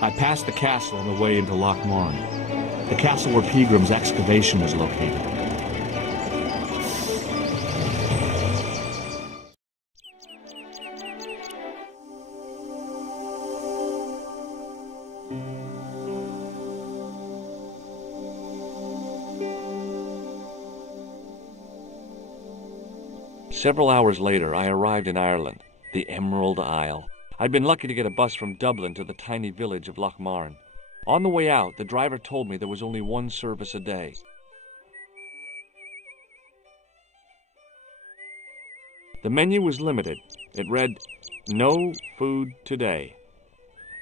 I passed the castle on the way into Lochmarne, the castle where Peagram's excavation was located. Several hours later, I arrived in Ireland, the Emerald Isle. I'd been lucky to get a bus from Dublin to the tiny village of Lochmarne. On the way out, the driver told me there was only one service a day. The menu was limited. It read, "No food today."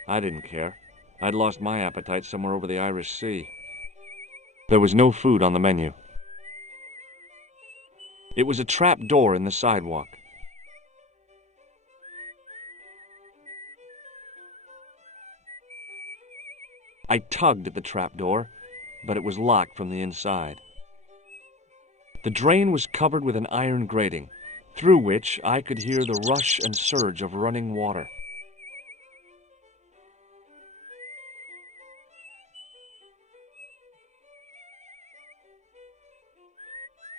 I didn't care. I'd lost my appetite somewhere over the Irish Sea. There was no food on the menu. It was a trap door in the sidewalk. I tugged at the trap door, but it was locked from the inside. The drain was covered with an iron grating, through which I could hear the rush and surge of running water.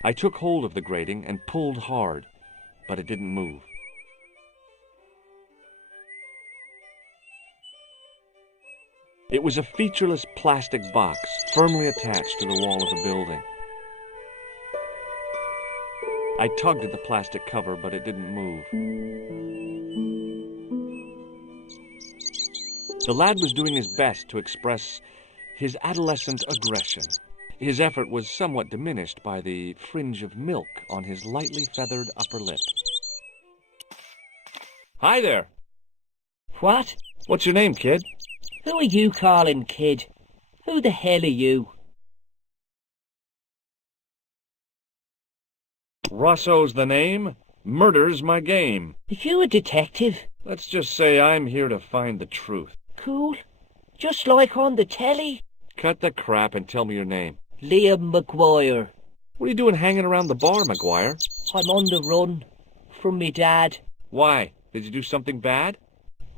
I took hold of the grating and pulled hard, but it didn't move. It was a featureless plastic box firmly attached to the wall of the building. I tugged at the plastic cover, but it didn't move. The lad was doing his best to express his adolescent aggression. His effort was somewhat diminished by the fringe of milk on his lightly feathered upper lip. Hi there. What? What's your name, kid? Who are you calling kid? Who the hell are you? Rosso's the name. Murder's my game. Are you a detective? Let's just say I'm here to find the truth. Cool. Just like on the telly? Cut the crap and tell me your name. Liam McGuire. What are you doing hanging around the bar, McGuire? I'm on the run from me dad. Why? Did you do something bad?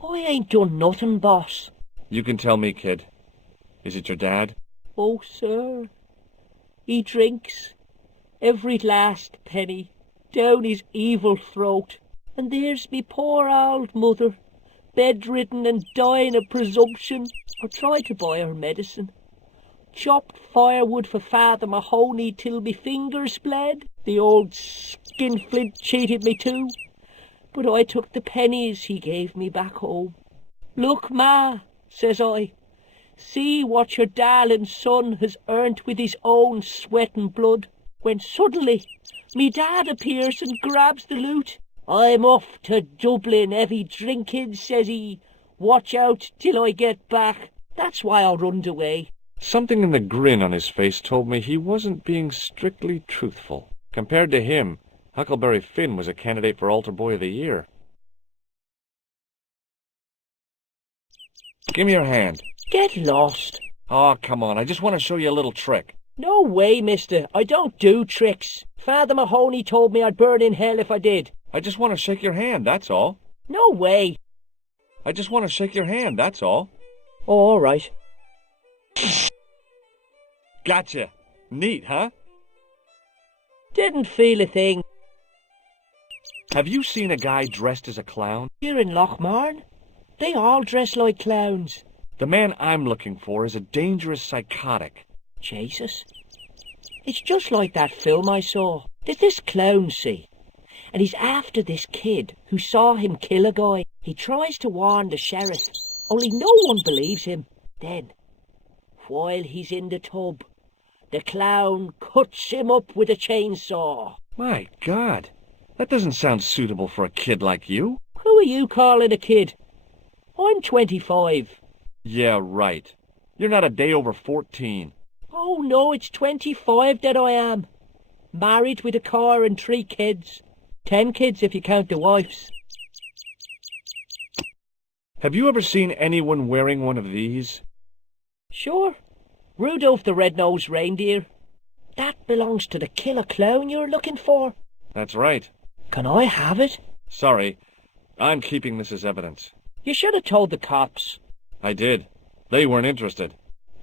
I ain't done nothing, boss. You can tell me, kid. Is it your dad? Oh, sir. He drinks every last penny down his evil throat. And there's me poor old mother, bedridden and dying of presumption. I tried to buy her medicine. Chopped firewood for Father Mahoney till me fingers bled. The old skinflint cheated me too. But I took the pennies he gave me back home. "Look, Ma," says I, "see what your darling son has earned with his own sweat and blood." When suddenly me dad appears and grabs the loot. "I'm off to Dublin, heavy drinking," says he. "Watch out till I get back." That's why I runned away. Something in the grin on his face told me he wasn't being strictly truthful. Compared to him, Huckleberry Finn was a candidate for Altar Boy of the Year. Give me your hand. Get lost. Oh, come on, I just want to show you a little trick. No way, mister. I don't do tricks. Father Mahoney told me I'd burn in hell if I did. I just want to shake your hand, that's all. No way. I just want to shake your hand, that's all. Oh, all right. Gotcha. Neat, huh? Didn't feel a thing. Have you seen a guy dressed as a clown? Here in Lochmarne, they all dress like clowns. The man I'm looking for is a dangerous psychotic. Jesus. It's just like that film I saw. There's this clown, see? And he's after this kid who saw him kill a guy. He tries to warn the sheriff, only no one believes him. Then, while he's in the tub, the clown cuts him up with a chainsaw. My God, that doesn't sound suitable for a kid like you. Who are you calling a kid? I'm 25. Yeah, right. You're not a day over 14. Oh no, it's 25 that I am. Married with a car and 3 kids. 10 kids if you count the wives. Have you ever seen anyone wearing one of these? Sure. Rudolph the Red-Nosed Reindeer. That belongs to the killer clown you're looking for. That's right. Can I have it? Sorry, I'm keeping this as evidence. You should have told the cops. I did. They weren't interested.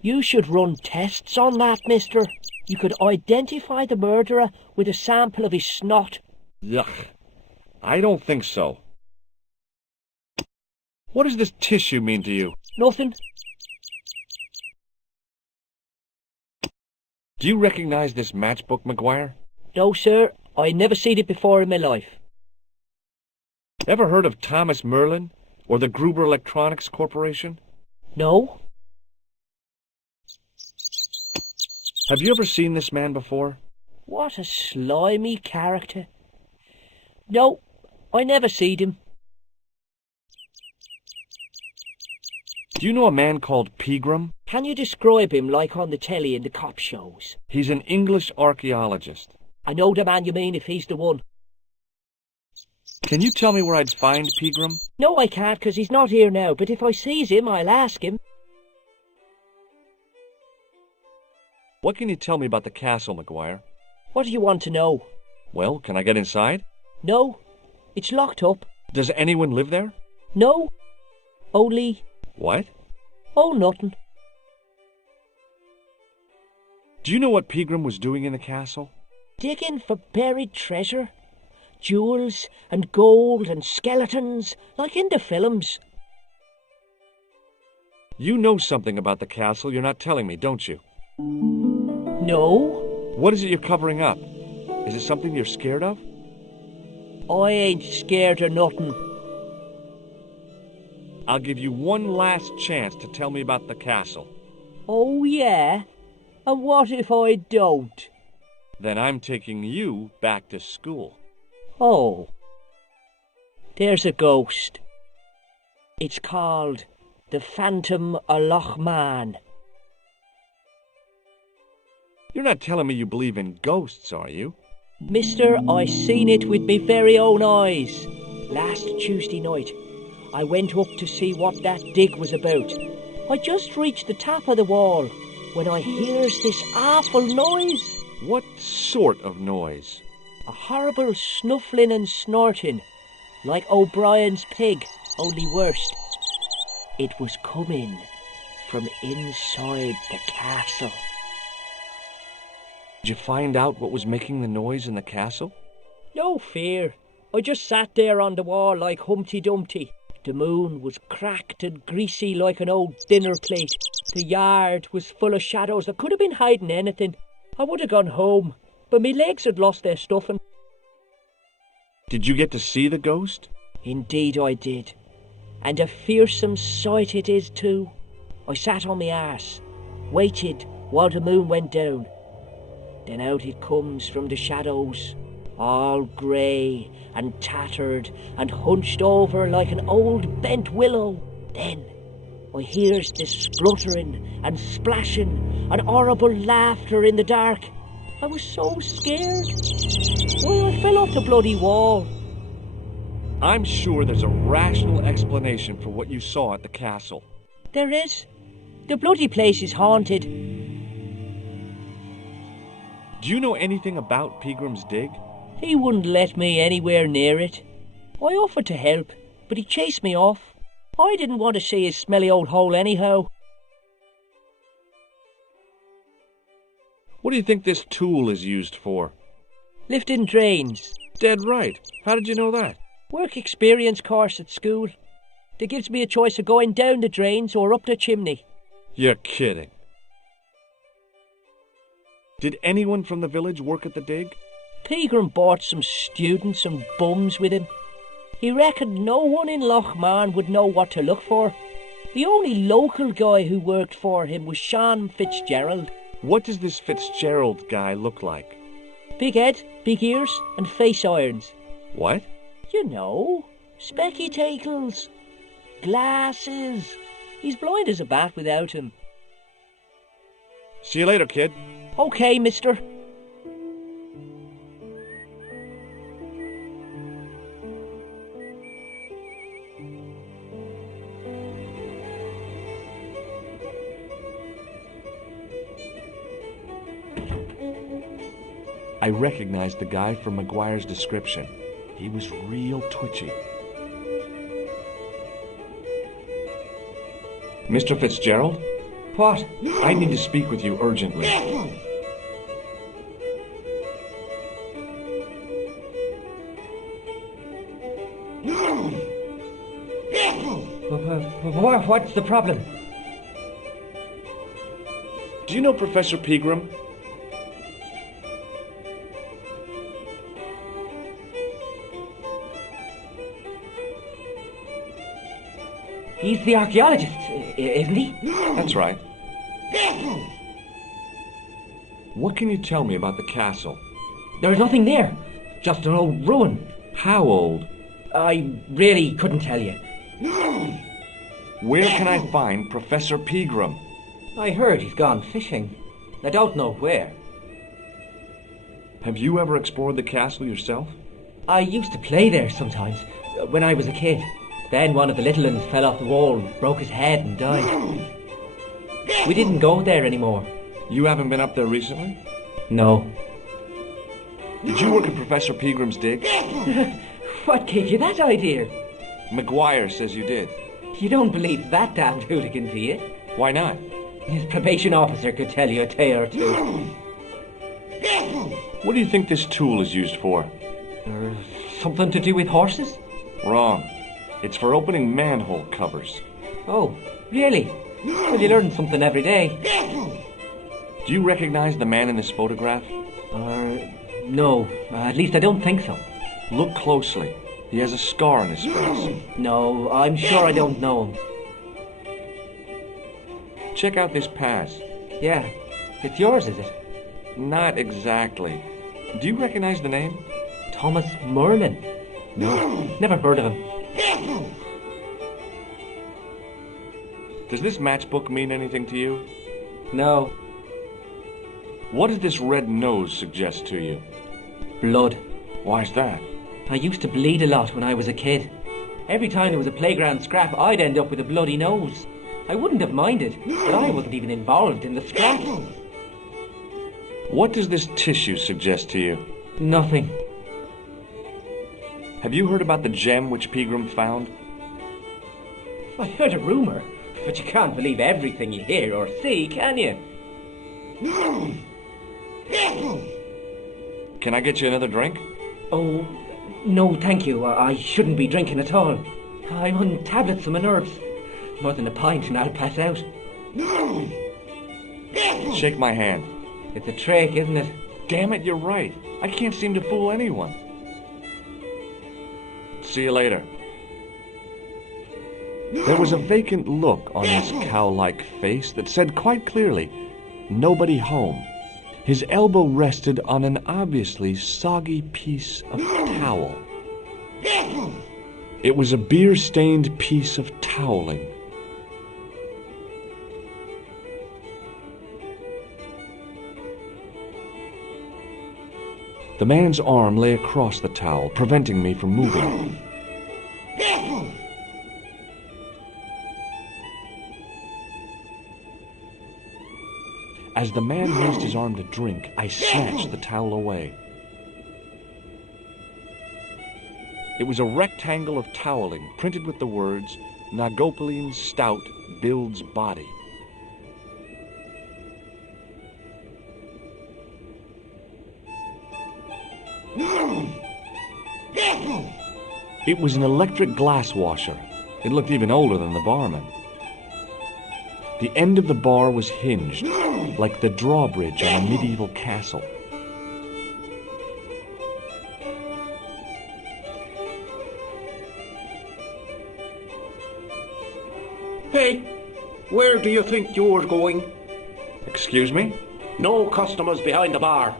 You should run tests on that, mister. You could identify the murderer with a sample of his snot. Yuck. I don't think so. What does this tissue mean to you? Nothing. Do you recognize this matchbook, McGuire? No, sir. I never seen it before in my life. Ever heard of Thomas Merlin or the Gruber Electronics Corporation? No? Have you ever seen this man before? What a slimy character. No, I never seed him. Do you know a man called Pegram? Can you describe him like on the telly in the cop shows? He's an English archaeologist. I know the man you mean if he's the one. Can you tell me where I'd find Pegram? No, I can't, 'cause he's not here now, but if I sees him, I'll ask him. What can you tell me about the castle, McGuire? What do you want to know? Well, can I get inside? No, it's locked up. Does anyone live there? No, only... What? Oh, nothing. Do you know what Pegram was doing in the castle? Digging for buried treasure. Jewels and gold and skeletons, like in the films. You know something about the castle you're not telling me, don't you? No, What is it you're covering up? Is it something you're scared of? I ain't scared of nothing. I'll give you one last chance to tell me about the castle. Oh, yeah? And what if I don't? Then I'm taking you back to school. Oh, there's a ghost. It's called the Phantom of Lochmarne. You're not telling me you believe in ghosts, are you? Mister, I seen it with me very own eyes. Last Tuesday night, I went up to see what that dig was about. I just reached the top of the wall when I hears this awful noise. What sort of noise? A horrible snuffling and snorting, like O'Brien's pig, only worse. It was coming from inside the castle. Did you find out what was making the noise in the castle? No fear. I just sat there on the wall like Humpty Dumpty. The moon was cracked and greasy like an old dinner plate. The yard was full of shadows. I could have been hiding anything. I would have gone home, but me legs had lost their stuffing. Did you get to see the ghost? Indeed I did. And a fearsome sight it is too. I sat on my arse, waited while the moon went down. Then out it comes from the shadows, all grey and tattered and hunched over like an old bent willow. Then I hears this spluttering and splashing and horrible laughter in the dark. I was so scared. Why, I fell off the bloody wall. I'm sure there's a rational explanation for what you saw at the castle. There is. The bloody place is haunted. Do you know anything about Pegram's dig? He wouldn't let me anywhere near it. I offered to help, but he chased me off. I didn't want to see his smelly old hole anyhow. What do you think this tool is used for? Lifting drains. Dead right. How did you know that? Work experience course at school. They gives me a choice of going down the drains or up the chimney. You're kidding. Did anyone from the village work at the dig? Pegram brought some students and bums with him. He reckoned no one in Lochmarne would know what to look for. The only local guy who worked for him was Sean Fitzgerald. What does this Fitzgerald guy look like? Big head, big ears, and face irons. What? You know, spectacles, glasses. He's blind as a bat without him. See you later, kid. Okay, mister. I recognized the guy from McGuire's description. He was real twitchy. Mr. Fitzgerald? What? I need to speak with you urgently. What's the problem? Do you know Professor Pegram? He's the archaeologist, isn't he? That's right. What can you tell me about the castle? There's nothing there. Just an old ruin. How old? I really couldn't tell you. Where can I find Professor Pegram? I heard he's gone fishing. I don't know where. Have you ever explored the castle yourself? I used to play there sometimes, when I was a kid. Then one of the little ones fell off the wall, broke his head and died. We didn't go there anymore. You haven't been up there recently? No. Did you work at Professor Pegram's dig? What gave you that idea? McGuire says you did. You don't believe that damned hooligan, do you? Why not? His probation officer could tell you a tale or two. What do you think this tool is used for? Something to do with horses? Wrong. It's for opening manhole covers. Oh, really? Well, you learn something every day. Do you recognize the man in this photograph? No. At least I don't think so. Look closely. He has a scar on his face. No, I'm sure I don't know him. Check out this pass. Yeah. It's yours, is it? Not exactly. Do you recognize the name? Thomas Merlin? No, never heard of him. Does this matchbook mean anything to you? No. What does this red nose suggest to you? Blood. Why's that? I used to bleed a lot when I was a kid. Every time there was a playground scrap, I'd end up with a bloody nose. I wouldn't have minded, but I wasn't even involved in the scrap. What does this tissue suggest to you? Nothing. Have you heard about the gem which Pegram found? I heard a rumour, but you can't believe everything you hear or see, can you? Can I get you another drink? Oh, no, thank you. I shouldn't be drinking at all. I'm on tablets for my nerves. More than a pint and I'll pass out. Shake my hand. It's a trick, isn't it? Damn it, you're right. I can't seem to fool anyone. See you later. There was a vacant look on his cow-like face that said quite clearly, "Nobody home." His elbow rested on an obviously soggy piece of towel. It was a beer-stained piece of toweling. The man's arm lay across the towel, preventing me from moving. As the man raised his arm to drink, I snatched the towel away. It was a rectangle of toweling printed with the words, "Nagopaline stout builds body." It was an electric glass washer. It looked even older than the barman. The end of the bar was hinged, like the drawbridge on a medieval castle. Hey, where do you think you're going? Excuse me? No customers behind the bar.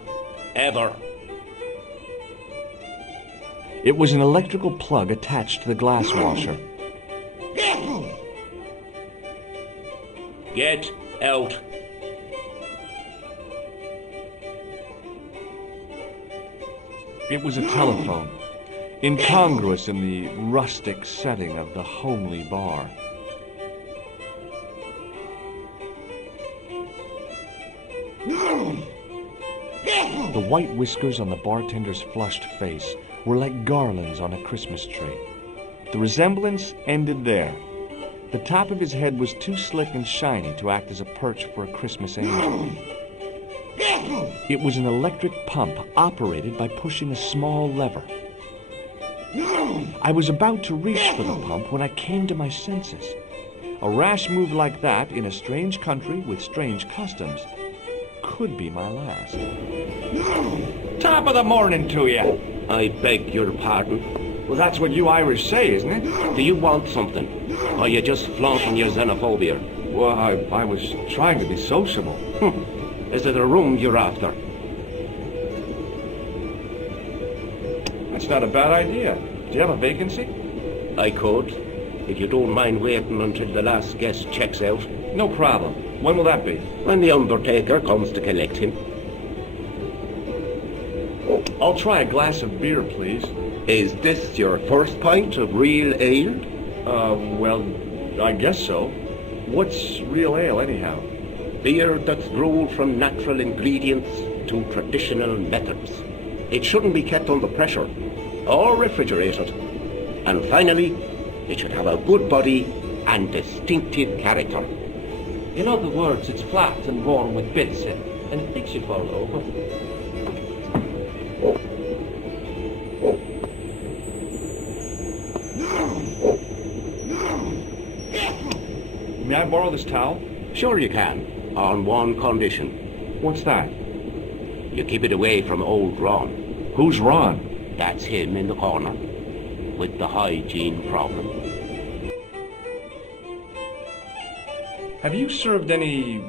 Ever. It was an electrical plug attached to the glass washer. Get out. It was a telephone, incongruous in the rustic setting of the homely bar. The white whiskers on the bartender's flushed face were like garlands on a Christmas tree. The resemblance ended there. The top of his head was too slick and shiny to act as a perch for a Christmas angel. It was an electric pump operated by pushing a small lever. I was about to reach for the pump when I came to my senses. A rash move like that in a strange country with strange customs could be my last. Top of the morning to you. I beg your pardon. Well, that's what you Irish say, isn't it? Do you want something? Or are you just flaunting your xenophobia? Well, I was trying to be sociable. Is it a room you're after? That's not a bad idea. Do you have a vacancy? I could, if you don't mind waiting until the last guest checks out. No problem. When will that be? When the undertaker comes to collect him. I'll try a glass of beer, please. Is this your first pint of real ale? Well, I guess so. What's real ale, anyhow? Beer that's brewed from natural ingredients to traditional methods. It shouldn't be kept under pressure or refrigerated. And finally, it should have a good body and distinctive character. In other words, it's flat and worn with bits in, and it makes you fall over. May I borrow this towel? Sure you can, on one condition. What's that? You keep it away from old Ron. Who's Ron? That's him in the corner, with the hygiene problem. Have you served any,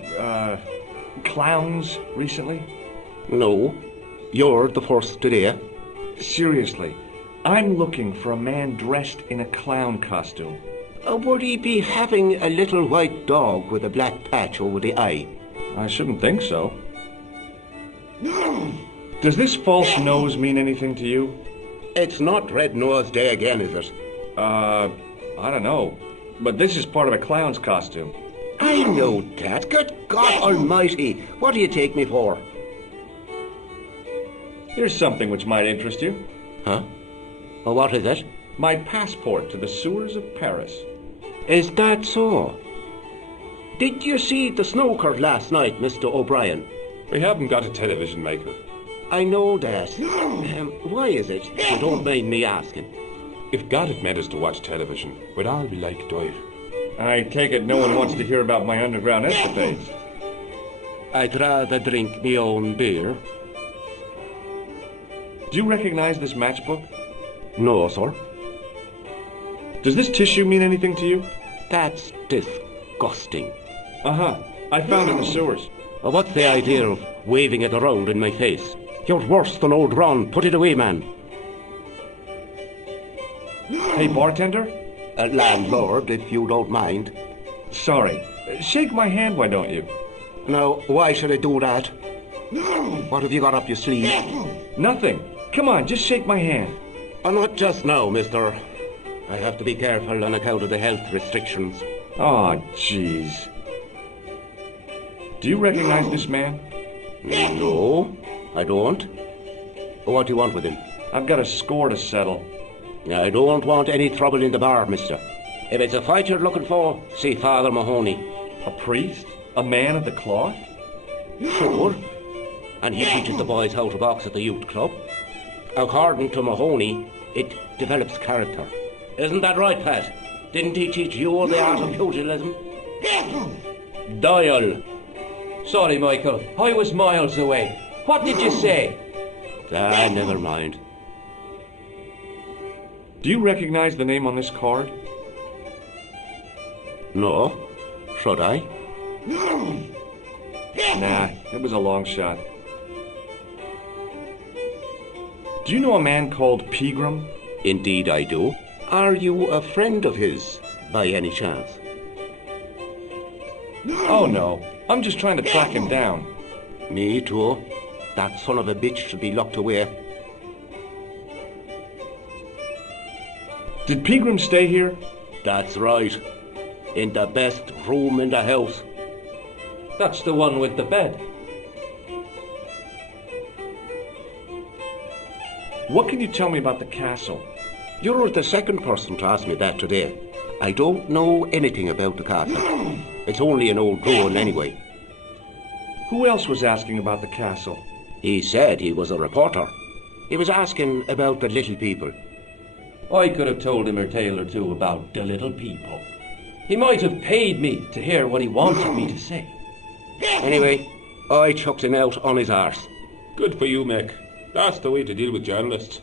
clowns recently? No, you're the first today. Seriously, I'm looking for a man dressed in a clown costume. Would he be having a little white dog with a black patch over the eye? I shouldn't think so. Does this false nose mean anything to you? It's not Red Nose Day again, is it? I don't know. But this is part of a clown's costume. I know that. Good God Almighty. What do you take me for? Here's something which might interest you. Huh? Oh, what is it? My passport to the sewers of Paris. Is that so? Did you see the snooker last night, Mr. O'Brien? We haven't got a television maker. I know that. Why is it, if you don't mind me asking? If God had meant us to watch television, we'd all be like Dave. I take it no one wants to hear about my underground escapades. I'd rather drink me own beer. Do you recognize this matchbook? No, sir. Does this tissue mean anything to you? That's disgusting. Uh-huh. I found it in the sewers. What's the idea of waving it around in my face? You're worse than old Ron. Put it away, man. Hey, bartender? Landlord, if you don't mind. Sorry. Shake my hand, why don't you? Now, why should I do that? What have you got up your sleeve? Nothing. Come on, just shake my hand. Not just now, mister. I have to be careful on account of the health restrictions. Oh, jeez. Do you recognize this man? No, I don't. What do you want with him? I've got a score to settle. I don't want any trouble in the bar, mister. If it's a fight you're looking for, see Father Mahoney. A priest? A man of the cloth? Sure. And he teaches the boys how to box at the youth club. According to Mahoney, it develops character. Isn't that right, Pat? Didn't he teach you the art of pugilism? Dial. Sorry, Michael. I was miles away. What did you say? Never mind. Do you recognize the name on this card? No. Should I? Nah, it was a long shot. Do you know a man called Pegram? Indeed I do. Are you a friend of his, by any chance? Oh, no. I'm just trying to track him down. Me too. That son of a bitch should be locked away. Did Pegram stay here? That's right. In the best room in the house. That's the one with the bed. What can you tell me about the castle? You're the second person to ask me that today. I don't know anything about the castle. It's only an old ruin anyway. Who else was asking about the castle? He said he was a reporter. He was asking about the little people. I could have told him a tale or two about the little people. He might have paid me to hear what he wanted me to say. Anyway, I chucked him out on his arse. Good for you, Mick. That's the way to deal with journalists.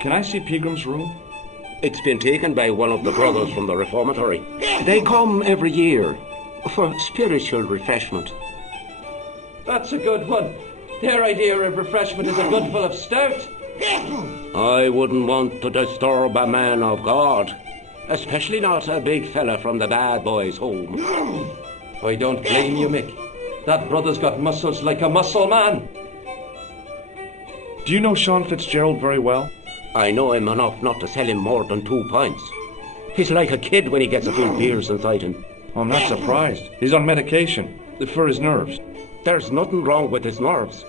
Can I see Pegram's room? It's been taken by one of the brothers from the reformatory. They come every year for spiritual refreshment. That's a good one. Their idea of refreshment is a good full of stout. I wouldn't want to disturb a man of God, especially not a big fella from the bad boys' home. I don't blame you, Mick. That brother's got muscles like a muscle man. Do you know Sean Fitzgerald very well? I know him enough not to sell him more than 2 pints. He's like a kid when he gets a few beers inside him. I'm not surprised. He's on medication for his nerves. There's nothing wrong with his nerves.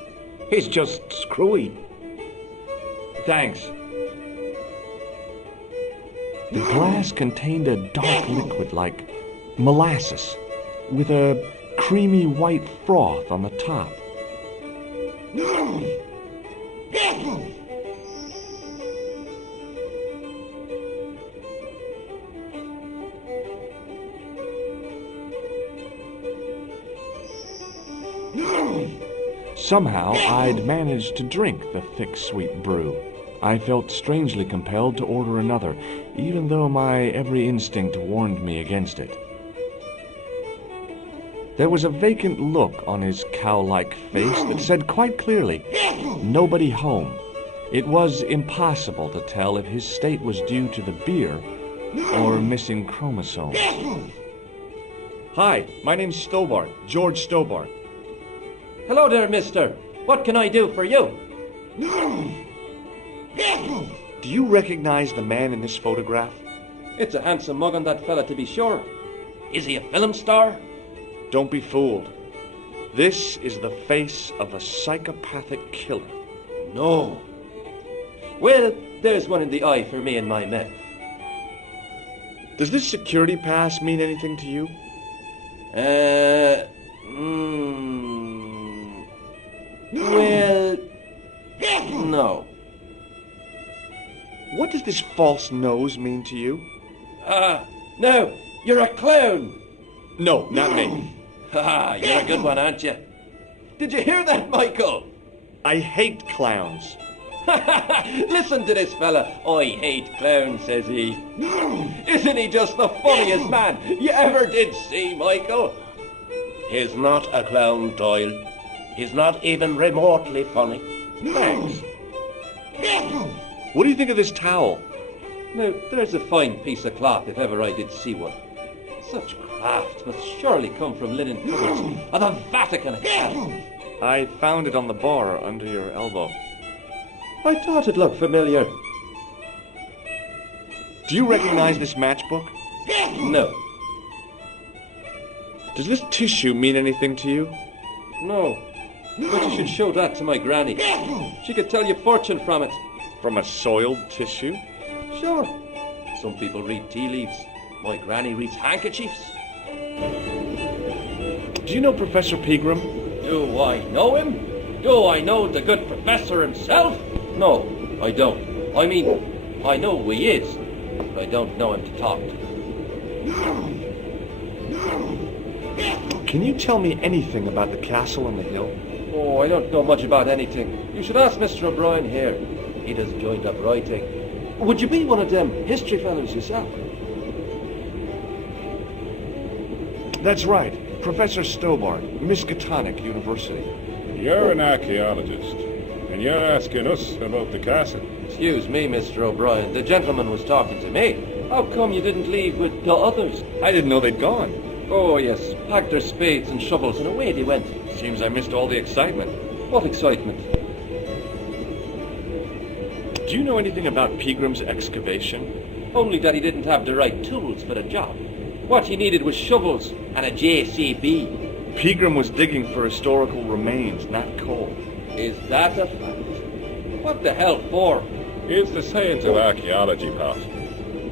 He's just screwy. Thanks. The glass contained a dark liquid like molasses, with a creamy white froth on the top. Somehow, I'd managed to drink the thick, sweet brew. I felt strangely compelled to order another, even though my every instinct warned me against it. There was a vacant look on his cow-like face that said quite clearly, "Nobody home." It was impossible to tell if his state was due to the beer or missing chromosomes. Hi, my name's Stobart, George Stobart. Hello there, mister. What can I do for you? Do you recognize the man in this photograph? It's a handsome mug on that fella, to be sure. Is he a film star? Don't be fooled. This is the face of a psychopathic killer. No. Well, there's one in the eye for me and my men. Does this security pass mean anything to you? Well, no. What does this false nose mean to you? No, you're a clown. No, not me. You're a good one, aren't you? Did you hear that, Michael? I hate clowns. Listen to this fella. I hate clowns, says he. Isn't he just the funniest man you ever did see, Michael? He's not a clown, Doyle. He's not even remotely funny. Thanks. What do you think of this towel? Now, there's a fine piece of cloth if ever I did see one. Such craft must surely come from linen cupboards of the Vatican itself. I found it on the bar under your elbow. I thought it looked familiar. Do you recognize this matchbook? No. Does this tissue mean anything to you? No. But you should show that to my granny. She could tell you fortune from it. From a soiled tissue? Sure. Some people read tea leaves. My granny reads handkerchiefs. Do you know Professor Pegram? Do I know him? Do I know the good professor himself? No, I don't. I mean, I know who he is, but I don't know him to talk to. Can you tell me anything about the castle on the hill? Oh, I don't know much about anything. You should ask Mr. O'Brien here. He does joined-up writing. Would you be one of them history fellows yourself? That's right. Professor Stobart, Miskatonic University. You're an archaeologist, and you're asking us about the castle. Excuse me, Mr. O'Brien. The gentleman was talking to me. How come you didn't leave with the others? I didn't know they'd gone. Oh, yes. Packed their spades and shovels and away they went. Seems I missed all the excitement. What excitement? Do you know anything about Pegram's excavation? Only that he didn't have the right tools for the job. What he needed was shovels and a JCB. Pegram was digging for historical remains, not coal. Is that a fact? What the hell for? It's the science of archaeology, Pat.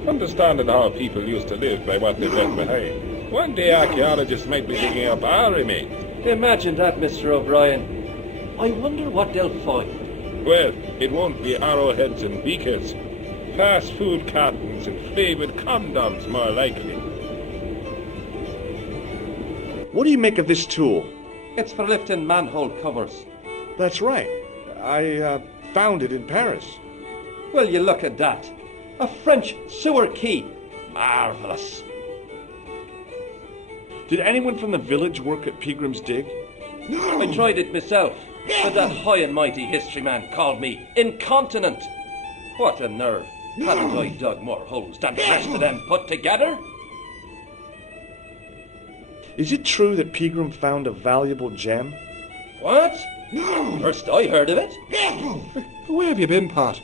understanding how people used to live by what they've left behind. One day archaeologists might be digging up our remains. Imagine that, Mr. O'Brien. I wonder what they'll find. Well, it won't be arrowheads and beakers. Fast food cartons and flavoured condoms, more likely. What do you make of this tool? It's for lifting manhole covers. That's right. I found it in Paris. Well, you look at that. A French sewer key. Marvellous. Did anyone from the village work at Peagram's dig? I tried it myself, but that high and mighty history man called me incontinent. What a nerve. Hadn't I dug more holes than the rest of them put together? Is it true that Peagram found a valuable gem? What? First I heard of it. Where have you been, Pat?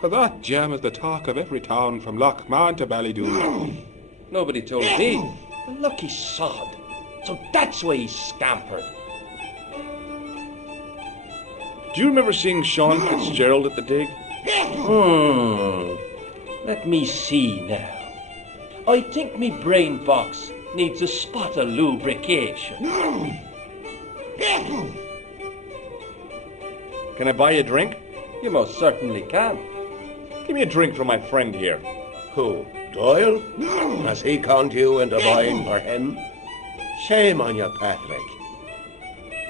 For that gem is the talk of every town from Lochmarne to Ballydoon. Nobody told me. A lucky sod. So that's why he scampered. Do you remember seeing Sean Fitzgerald at the dig? Let me see now. I think me brain box needs a spot of lubrication. Can I buy you a drink? You most certainly can. Give me a drink for my friend here. Who? Doyle? Has he conned you into buying for him? Shame on you, Patrick.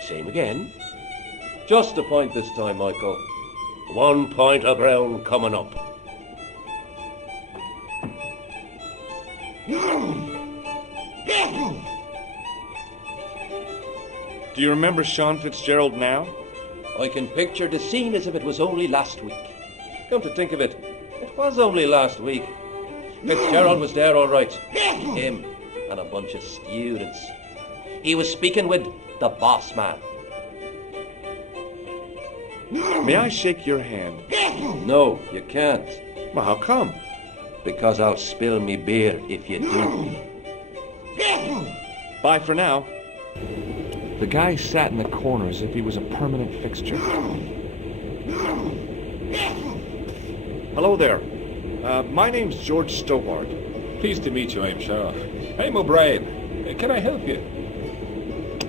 Same again. Just a point this time, Michael. 1 point of ground coming up. Do you remember Sean Fitzgerald now? I can picture the scene as if it was only last week. Come to think of it, it was only last week. Fitzgerald was there all right. Him and a bunch of students. He was speaking with the boss man. May I shake your hand? No, you can't. Well, how come? Because I'll spill me beer if you do. Bye for now. The guy sat in the corner as if he was a permanent fixture. Hello there. My name's George Stobart. Pleased to meet you, I'm sure. I'm O'Brien. Can I help you?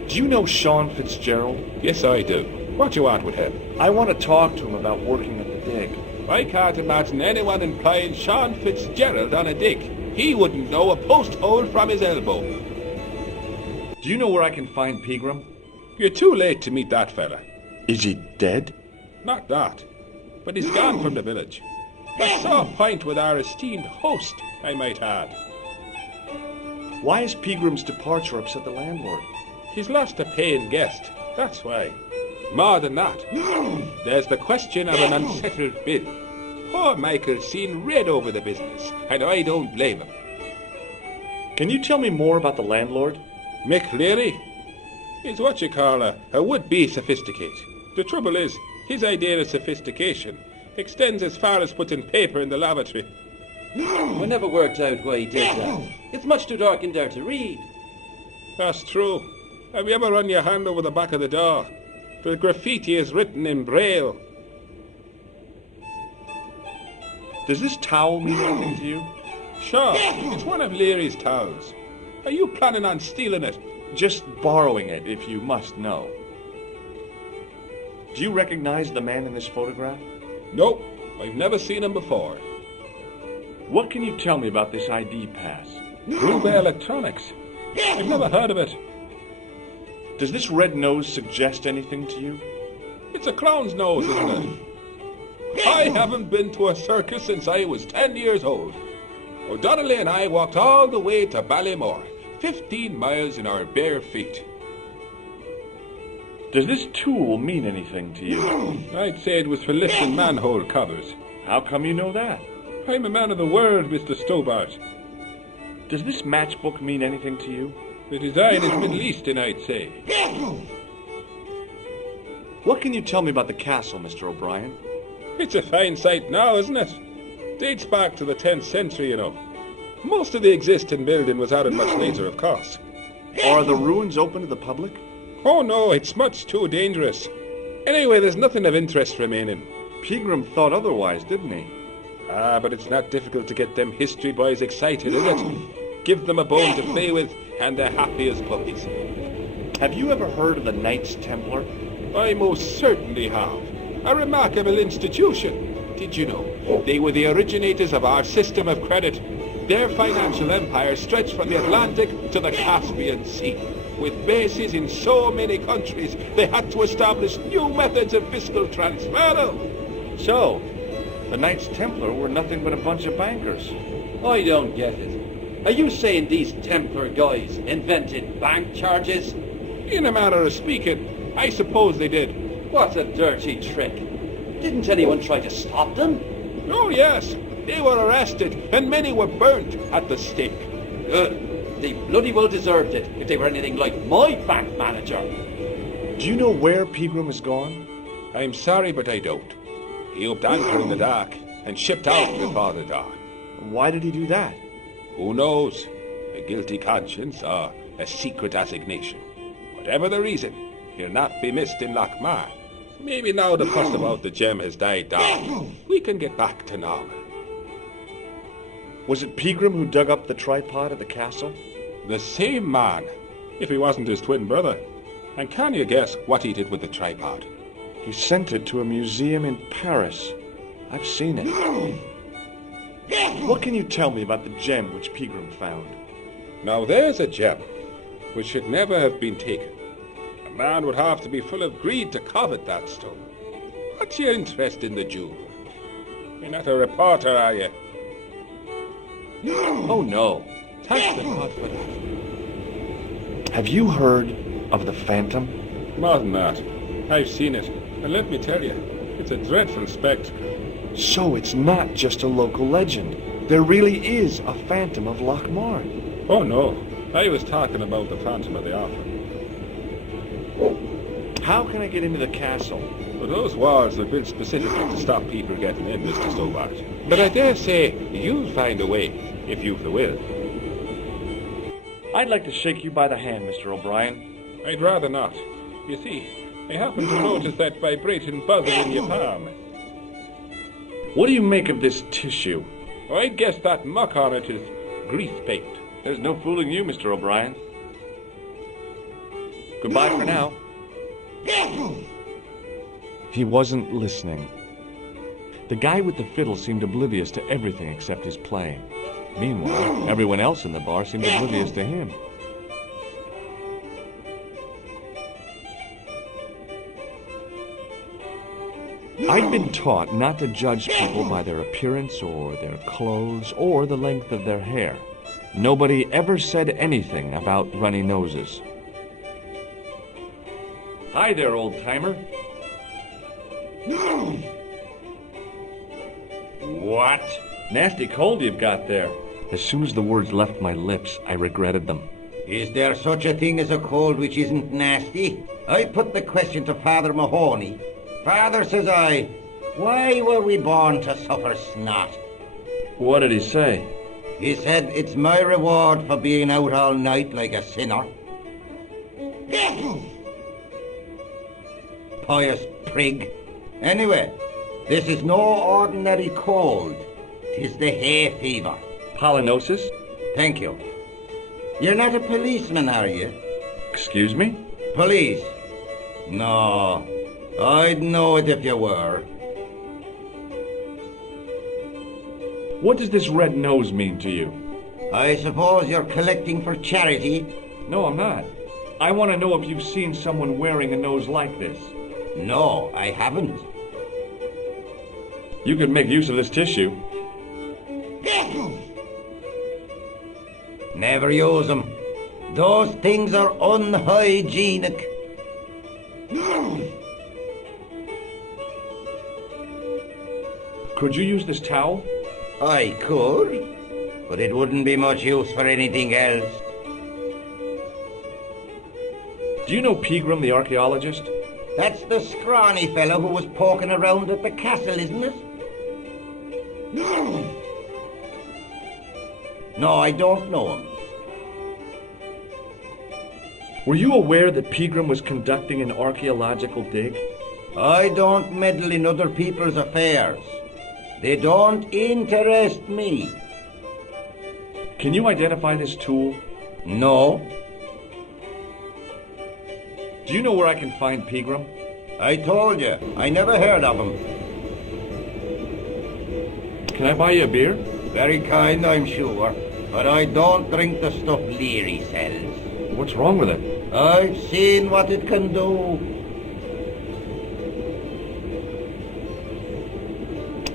Do you know Sean Fitzgerald? Yes, I do. What you want with him? I want to talk to him about working at the dig. I can't imagine anyone employing Sean Fitzgerald on a dig. He wouldn't know a post hole from his elbow. Do you know where I can find Peagram? You're too late to meet that fella. Is he dead? Not that. But he's gone from the village. A sore point with our esteemed host, I might add. Why has Peagram's departure upset the landlord? He's lost a paying guest, that's why. More than that, there's the question of an unsettled bill. Poor Michael's seen red over the business, and I don't blame him. Can you tell me more about the landlord? Mick Leary? He's what you call a would-be sophisticate. The trouble is, his idea of sophistication extends as far as putting paper in the lavatory. I never worked out why he did that. It's much too dark in there to read. That's true. Have you ever run your hand over the back of the door? The graffiti is written in Braille. Does this towel mean anything to you? Sure, it's one of Leary's towels. Are you planning on stealing it? Just borrowing it, if you must know. Do you recognize the man in this photograph? Nope, I've never seen him before. What can you tell me about this ID pass? Blue Bay Electronics. I've never heard of it. Does this red nose suggest anything to you? It's a clown's nose, isn't it? I haven't been to a circus since I was 10 years old. O'Donnelly and I walked all the way to Ballymore, 15 miles in our bare feet. Does this tool mean anything to you? I'd say it was for lifting manhole covers. How come you know that? I'm a man of the world, Mr. Stobart. Does this matchbook mean anything to you? The design is Middle Eastern, I'd say. What can you tell me about the castle, Mr. O'Brien? It's a fine sight now, isn't it? Dates back to the 10th century, you know. Most of the existing building was added much later, of course. Are the ruins open to the public? Oh no, it's much too dangerous. Anyway, there's nothing of interest remaining. Peagram thought otherwise, didn't he? But it's not difficult to get them history boys excited, is it? Give them a bone to play with, and they're happy as puppies. Have you ever heard of the Knights Templar? I most certainly have. A remarkable institution. Did you know? They were the originators of our system of credit. Their financial empire stretched from the Atlantic to the Caspian Sea. With bases in so many countries, they had to establish new methods of fiscal transfer. So, the Knights Templar were nothing but a bunch of bankers. I don't get it. Are you saying these Templar guys invented bank charges? In a manner of speaking, I suppose they did. What a dirty trick. Didn't anyone try to stop them? Oh yes, they were arrested, and many were burnt at the stake. Good. They bloody well deserved it if they were anything like my bank manager. Do you know where Pegram has gone? I'm sorry, but I don't. He upped anchor in the dark and shipped out before the dawn. Why did he do that? Who knows? A guilty conscience or a secret assignation. Whatever the reason, he'll not be missed in Lochmarne. Maybe now the fuss about the gem has died down, we can get back to normal. Was it Pegram who dug up the tripod at the castle? The same man, if he wasn't his twin brother. And can you guess what he did with the tripod? He sent it to a museum in Paris. I've seen it. What can you tell me about the gem which Pegram found? Now there's a gem which should never have been taken. A man would have to be full of greed to covet that stone. What's your interest in the jewel? You're not a reporter, are you? Oh no. Thank the God for that. Have you heard of the Phantom? More than that. I've seen it, and let me tell you, it's a dreadful spectacle. So it's not just a local legend. There really is a Phantom of Lochmarne. Oh no, I was talking about the Phantom of the Opera. How can I get into the castle? But those walls are built specifically to stop people getting in, Mr. Stobart. But I dare say you'll find a way, if you've the will. I'd like to shake you by the hand, Mr. O'Brien. I'd rather not. You see, I happen to notice that vibrating buzzer in your palm. What do you make of this tissue? I'd guess that muck on it is grease paint. There's no fooling you, Mr. O'Brien. Goodbye for now. He wasn't listening. The guy with the fiddle seemed oblivious to everything except his playing. Meanwhile, everyone else in the bar seemed oblivious to him. I'd been taught not to judge people by their appearance or their clothes or the length of their hair. Nobody ever said anything about runny noses. Hi there, old-timer. What? Nasty cold you've got there. As soon as the words left my lips, I regretted them. Is there such a thing as a cold which isn't nasty? I put the question to Father Mahoney. Father, says I, why were we born to suffer snot? What did he say? He said, it's my reward for being out all night like a sinner. Pious prig. Anyway, this is no ordinary cold. 'Tis the hay fever. Pollinosis? Thank you. You're not a policeman, are you? Excuse me? Police? No, I'd know it if you were. What does this red nose mean to you? I suppose you're collecting for charity? No, I'm not. I want to know if you've seen someone wearing a nose like this. No, I haven't. You could make use of this tissue. Never use them. Those things are unhygienic. Could you use this towel? I could, but it wouldn't be much use for anything else. Do you know Pegram, the archaeologist? That's the scrawny fellow who was poking around at the castle, isn't it? No, I don't know him. Were you aware that Pegram was conducting an archaeological dig? I don't meddle in other people's affairs. They don't interest me. Can you identify this tool? No. Do you know where I can find Pegram? I told you, I never heard of him. Can I buy you a beer? Very kind, I'm sure, but I don't drink the stuff Leary sells. What's wrong with it? I've seen what it can do.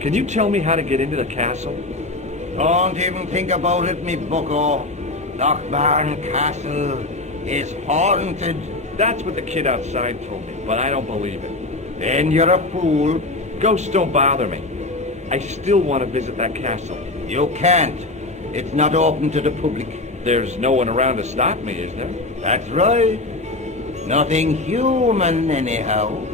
Can you tell me how to get into the castle? Don't even think about it, me bucko. Lochmarne Castle is haunted. That's what the kid outside told me, but I don't believe it. Then you're a fool. Ghosts don't bother me. I still want to visit that castle. You can't. It's not open to the public. There's no one around to stop me, is there? That's right. Nothing human, anyhow.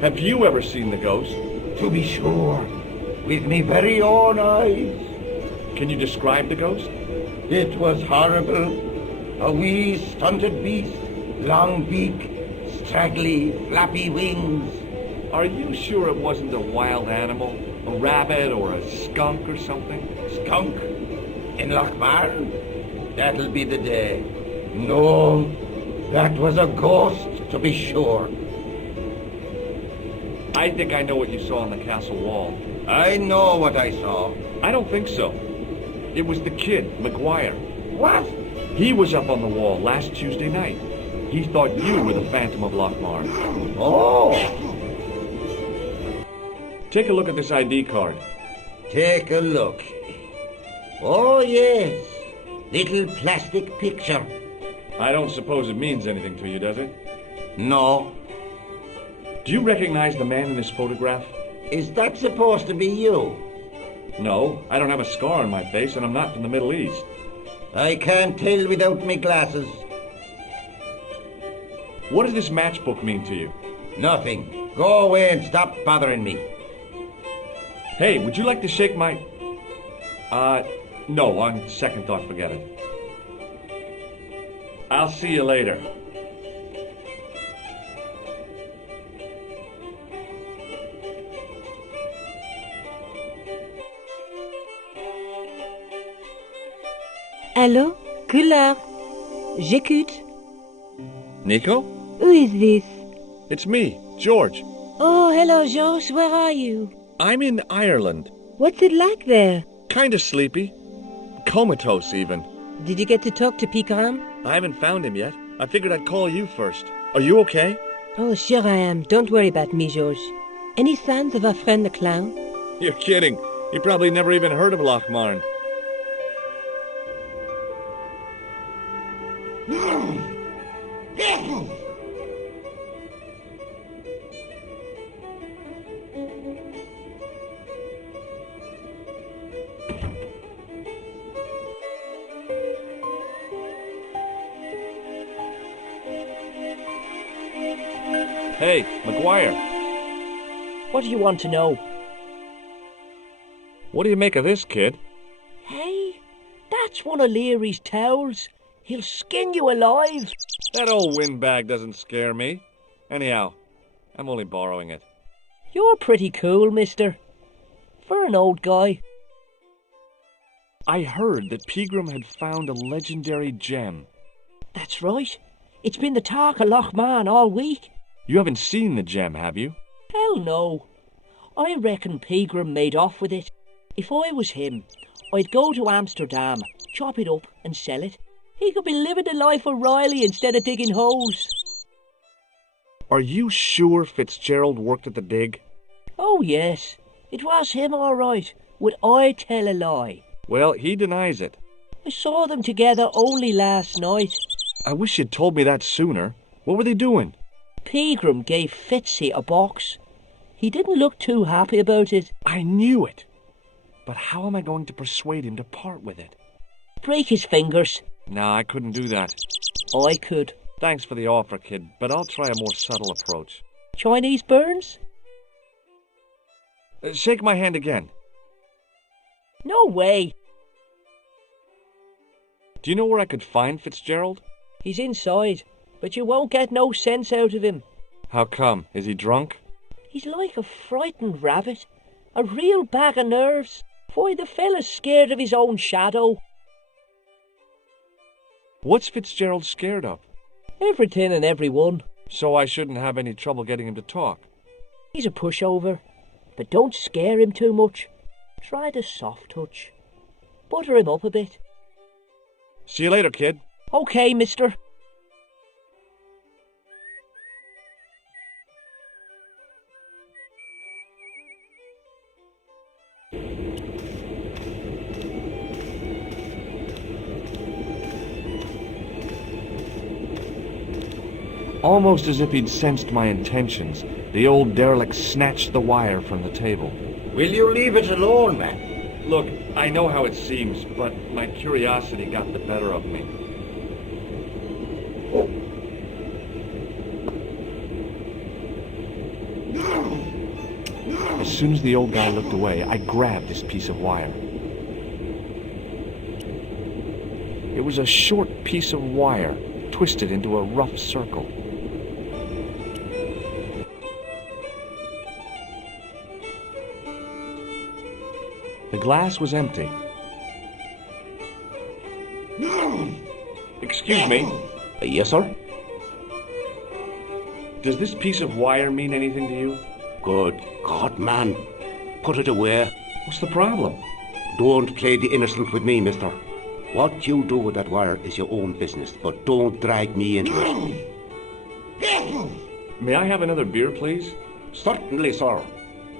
Have you ever seen the ghost? To be sure. With me very own eyes. Can you describe the ghost? It was horrible. A wee stunted beast, long beak, straggly, flappy wings. Are you sure it wasn't a wild animal? A rabbit or a skunk or something? Skunk? In Lochmarne? That'll be the day. No, that was a ghost, to be sure. I think I know what you saw on the castle wall. I know what I saw. I don't think so. It was the kid, McGuire. What? He was up on the wall last Tuesday night. He thought you were the Phantom of Lochmarne. Oh! Take a look at this ID card. Take a look. Oh, yes. Little plastic picture. I don't suppose it means anything to you, does it? No. Do you recognize the man in this photograph? Is that supposed to be you? No, I don't have a scar on my face, and I'm not from the Middle East. I can't tell without me glasses. What does this matchbook mean to you? Nothing. Go away and stop bothering me. Hey, would you like to shake my... no, on second thought, forget it. I'll see you later. Allô? Couleur. J'écoute. Nico? Who is this? It's me, George. Oh, hello, George. Where are you? I'm in Ireland. What's it like there? Kinda sleepy. Comatose, even. Did you get to talk to Pegram? I haven't found him yet. I figured I'd call you first. Are you okay? Oh, sure I am. Don't worry about me, George. Any signs of our friend the clown? You're kidding. He probably never even heard of Lochmarne. Hey, McGuire. What do you want to know? What do you make of this, kid? Hey, that's one of Leary's towels. He'll skin you alive. That old windbag doesn't scare me. Anyhow, I'm only borrowing it. You're pretty cool, mister. For an old guy. I heard that Pegram had found a legendary gem. That's right. It's been the talk of Lochmarne all week. You haven't seen the gem, have you? Hell no. I reckon Pegram made off with it. If I was him, I'd go to Amsterdam, chop it up and sell it. He could be living the life of Riley instead of digging holes. Are you sure Fitzgerald worked at the dig? Oh yes, it was him all right. Would I tell a lie? Well, he denies it. I saw them together only last night. I wish you'd told me that sooner. What were they doing? Pegram gave Fitzy a box. He didn't look too happy about it. I knew it. But how am I going to persuade him to part with it? Break his fingers. No, I couldn't do that. I could. Thanks for the offer, kid, but I'll try a more subtle approach. Chinese burns? Shake my hand again. No way. Do you know where I could find Fitzgerald? He's inside, but you won't get no sense out of him. How come? Is he drunk? He's like a frightened rabbit. A real bag of nerves. Why, the fella's scared of his own shadow. What's Fitzgerald scared of? Everything and everyone. So I shouldn't have any trouble getting him to talk. He's a pushover. But don't scare him too much. Try the soft touch. Butter him up a bit. See you later, kid. Okay, mister. Almost as if he'd sensed my intentions, the old derelict snatched the wire from the table. Will you leave it alone, man? Look, I know how it seems, but my curiosity got the better of me. As soon as the old guy looked away, I grabbed this piece of wire. It was a short piece of wire, twisted into a rough circle. The glass was empty. Excuse me. Yes, sir? Does this piece of wire mean anything to you? Good God, man. Put it away. What's the problem? Don't play the innocent with me, mister. What you do with that wire is your own business, but don't drag me into it. May I have another beer, please? Certainly, sir.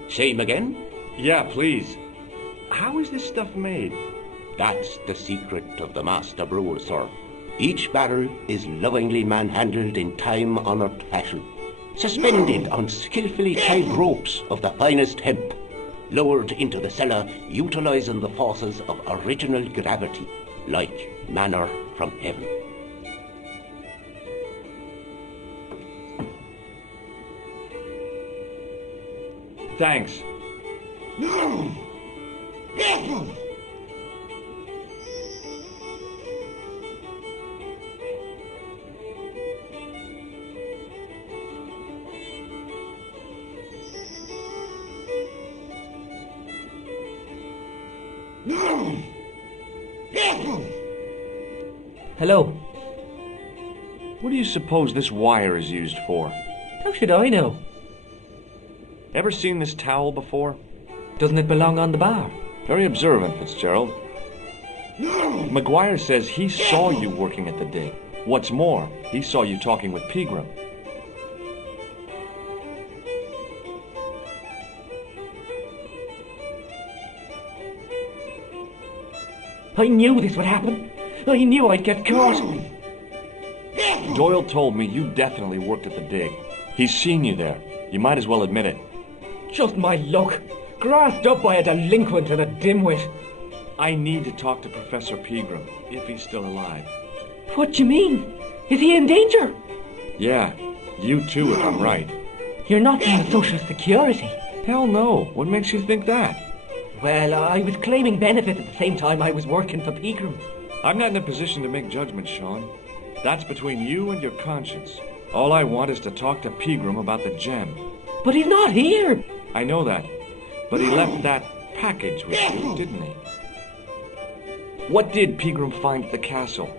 Same again? Yeah, please. How is this stuff made? That's the secret of the master brewer, sir. Each barrel is lovingly manhandled in time-honoured fashion, suspended on skillfully tied ropes of the finest hemp, lowered into the cellar utilising the forces of original gravity, like manna from heaven. Thanks. Hello. What do you suppose this wire is used for? How should I know? Ever seen this towel before? Doesn't it belong on the bar? Very observant, Fitzgerald. McGuire says he saw you working at the dig. What's more, he saw you talking with Pegram. I knew this would happen. I knew I'd get caught. Doyle told me you definitely worked at the dig. He's seen you there. You might as well admit it. Just my luck. Grasped up by a delinquent and a dimwit. I need to talk to Professor Pegram, if he's still alive. What do you mean? Is he in danger? Yeah, you too, if I'm right. You're not from the Social Security. Hell no. What makes you think that? Well, I was claiming benefits at the same time I was working for Pegram. I'm not in a position to make judgments, Sean. That's between you and your conscience. All I want is to talk to Pegram about the gem. But he's not here. I know that. But he left that package with you, didn't he? What did Pegram find at the castle?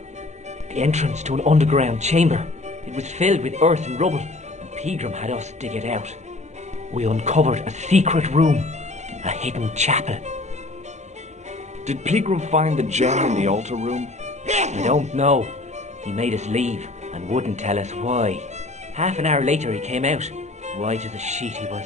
The entrance to an underground chamber. It was filled with earth and rubble, and Pegram had us dig it out. We uncovered a secret room, a hidden chapel. Did Pegram find the gem in the altar room? I don't know. He made us leave and wouldn't tell us why. Half an hour later he came out, white as a sheet he was.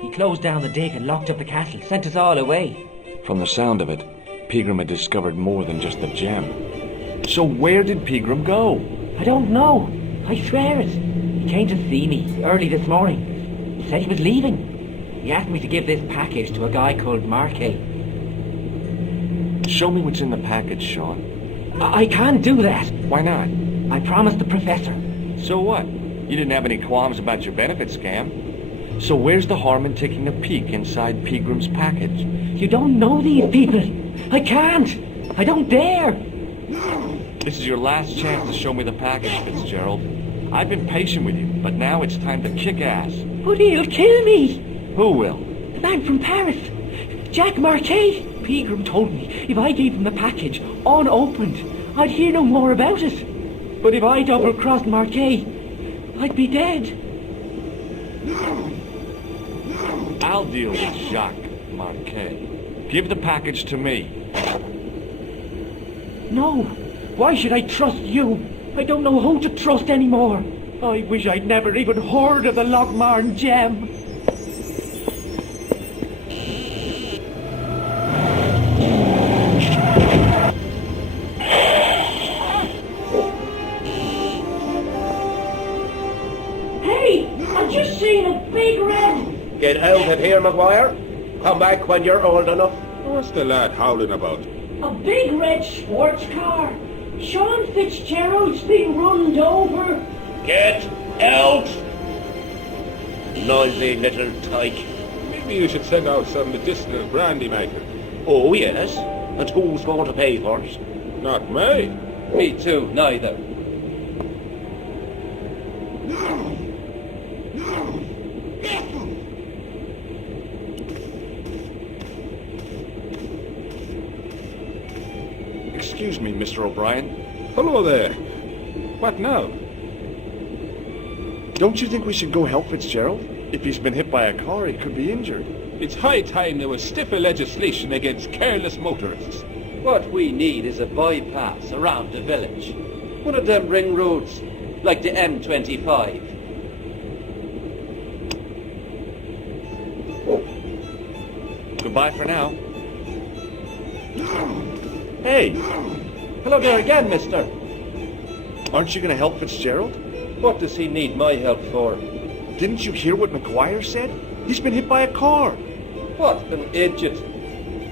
He closed down the dig and locked up the castle, sent us all away. From the sound of it, Pegram had discovered more than just the gem. So where did Pegram go? I don't know. I swear it. He came to see me early this morning. He said he was leaving. He asked me to give this package to a guy called Marquet. Show me what's in the package, Sean. I can't do that. Why not? I promised the professor. So what? You didn't have any qualms about your benefit scam. So where's the harm in taking a peek inside Pegram's package? You don't know these people. I can't. I don't dare. This is your last chance to show me the package, Fitzgerald. I've been patient with you. but now it's time to kick ass. But he'll kill me. Who will? The man from Paris. Jack Marquet. Pegram told me if I gave him the package unopened, I'd hear no more about it. But if I double-crossed Marquet, I'd be dead. I'll deal with Jacques Marquet. Give the package to me. No. Why should I trust you? I don't know who to trust anymore. I wish I'd never even heard of the Lochmarne gem. Hey! I just seen a big red... Get out of here, Maguire. Come back when you're old enough. What's the lad howling about? A big red sports car. Sean Fitzgerald's been runned over. Get out! Noisy little tyke. Maybe you should send out some medicinal brandy maker. Oh, yes. And who's going to pay for it? Not me. Me too, neither. Excuse me, Mr. O'Brien. Hello there. What now? Don't you think we should go help Fitzgerald? If he's been hit by a car, he could be injured. It's high time there was stiffer legislation against careless motorists. What we need is a bypass around the village. One of them ring roads, like the M25. Goodbye for now. Hey! Hello there again, mister. Aren't you going to help Fitzgerald? What does he need my help for? Didn't you hear what McGuire said? He's been hit by a car. What an idiot.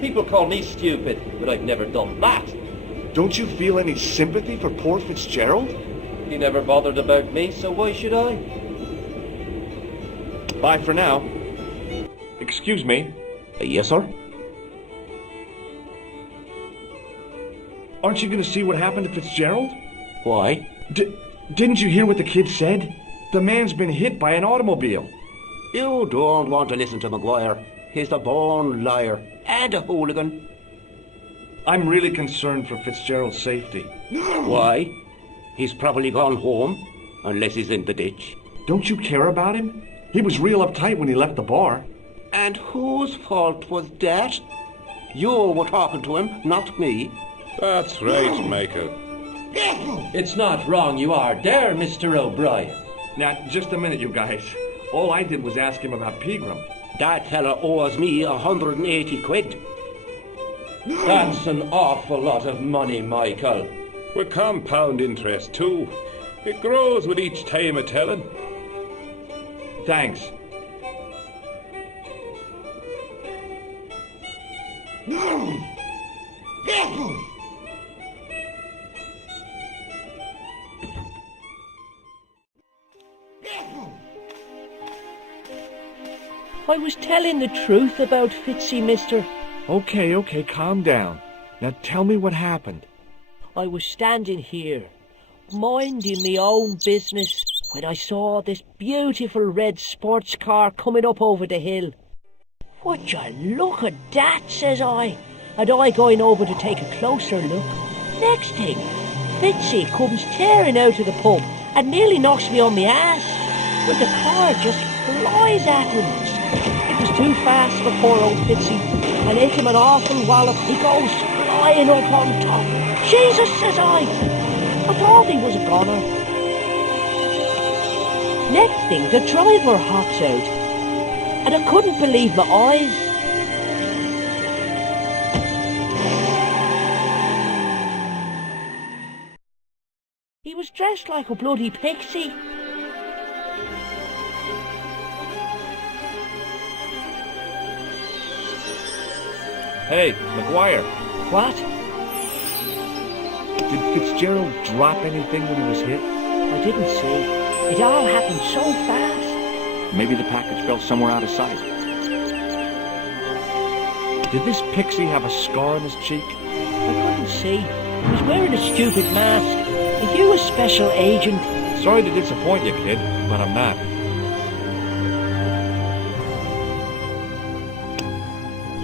People call me stupid, but I've never done that. Don't you feel any sympathy for poor Fitzgerald? He never bothered about me, so why should I? Bye for now. Excuse me. Yes, sir? Aren't you going to see what happened to Fitzgerald? Why? Didn't you hear what the kid said? The man's been hit by an automobile. You don't want to listen to Maguire. He's a born liar and a hooligan. I'm really concerned for Fitzgerald's safety. Why? He's probably gone home, unless he's in the ditch. Don't you care about him? He was real uptight when he left the bar. And whose fault was that? You were talking to him, not me. That's right, Michael. It's not wrong you are there, Mr. O'Brien. Now, just a minute, you guys. All I did was ask him about Pegram. That fella owes me 180 quid. That's an awful lot of money, Michael. With compound interest, too. It grows with each time of telling. Thanks. I was telling the truth about Fitzy, mister. Okay, calm down. Now tell me what happened. I was standing here, minding my own business, when I saw this beautiful red sports car coming up over the hill. Would you look at that, says I, and I going over to take a closer look. Next thing, Fitzy comes tearing out of the pub and nearly knocks me on my ass, but the car just flies at him. It was too fast for poor old Fitzy, and hit him an awful wallop. He goes flying up on top. Jesus, says I thought he was a goner. Next thing, the driver hops out, and I couldn't believe my eyes. He was dressed like a bloody pixie. Hey, McGuire. What? Did Fitzgerald drop anything when he was hit? I didn't see. It all happened so fast. Maybe the package fell somewhere out of sight. Did this pixie have a scar on his cheek? I couldn't see. He was wearing a stupid mask. Are you a special agent? Sorry to disappoint you, kid, but I'm not.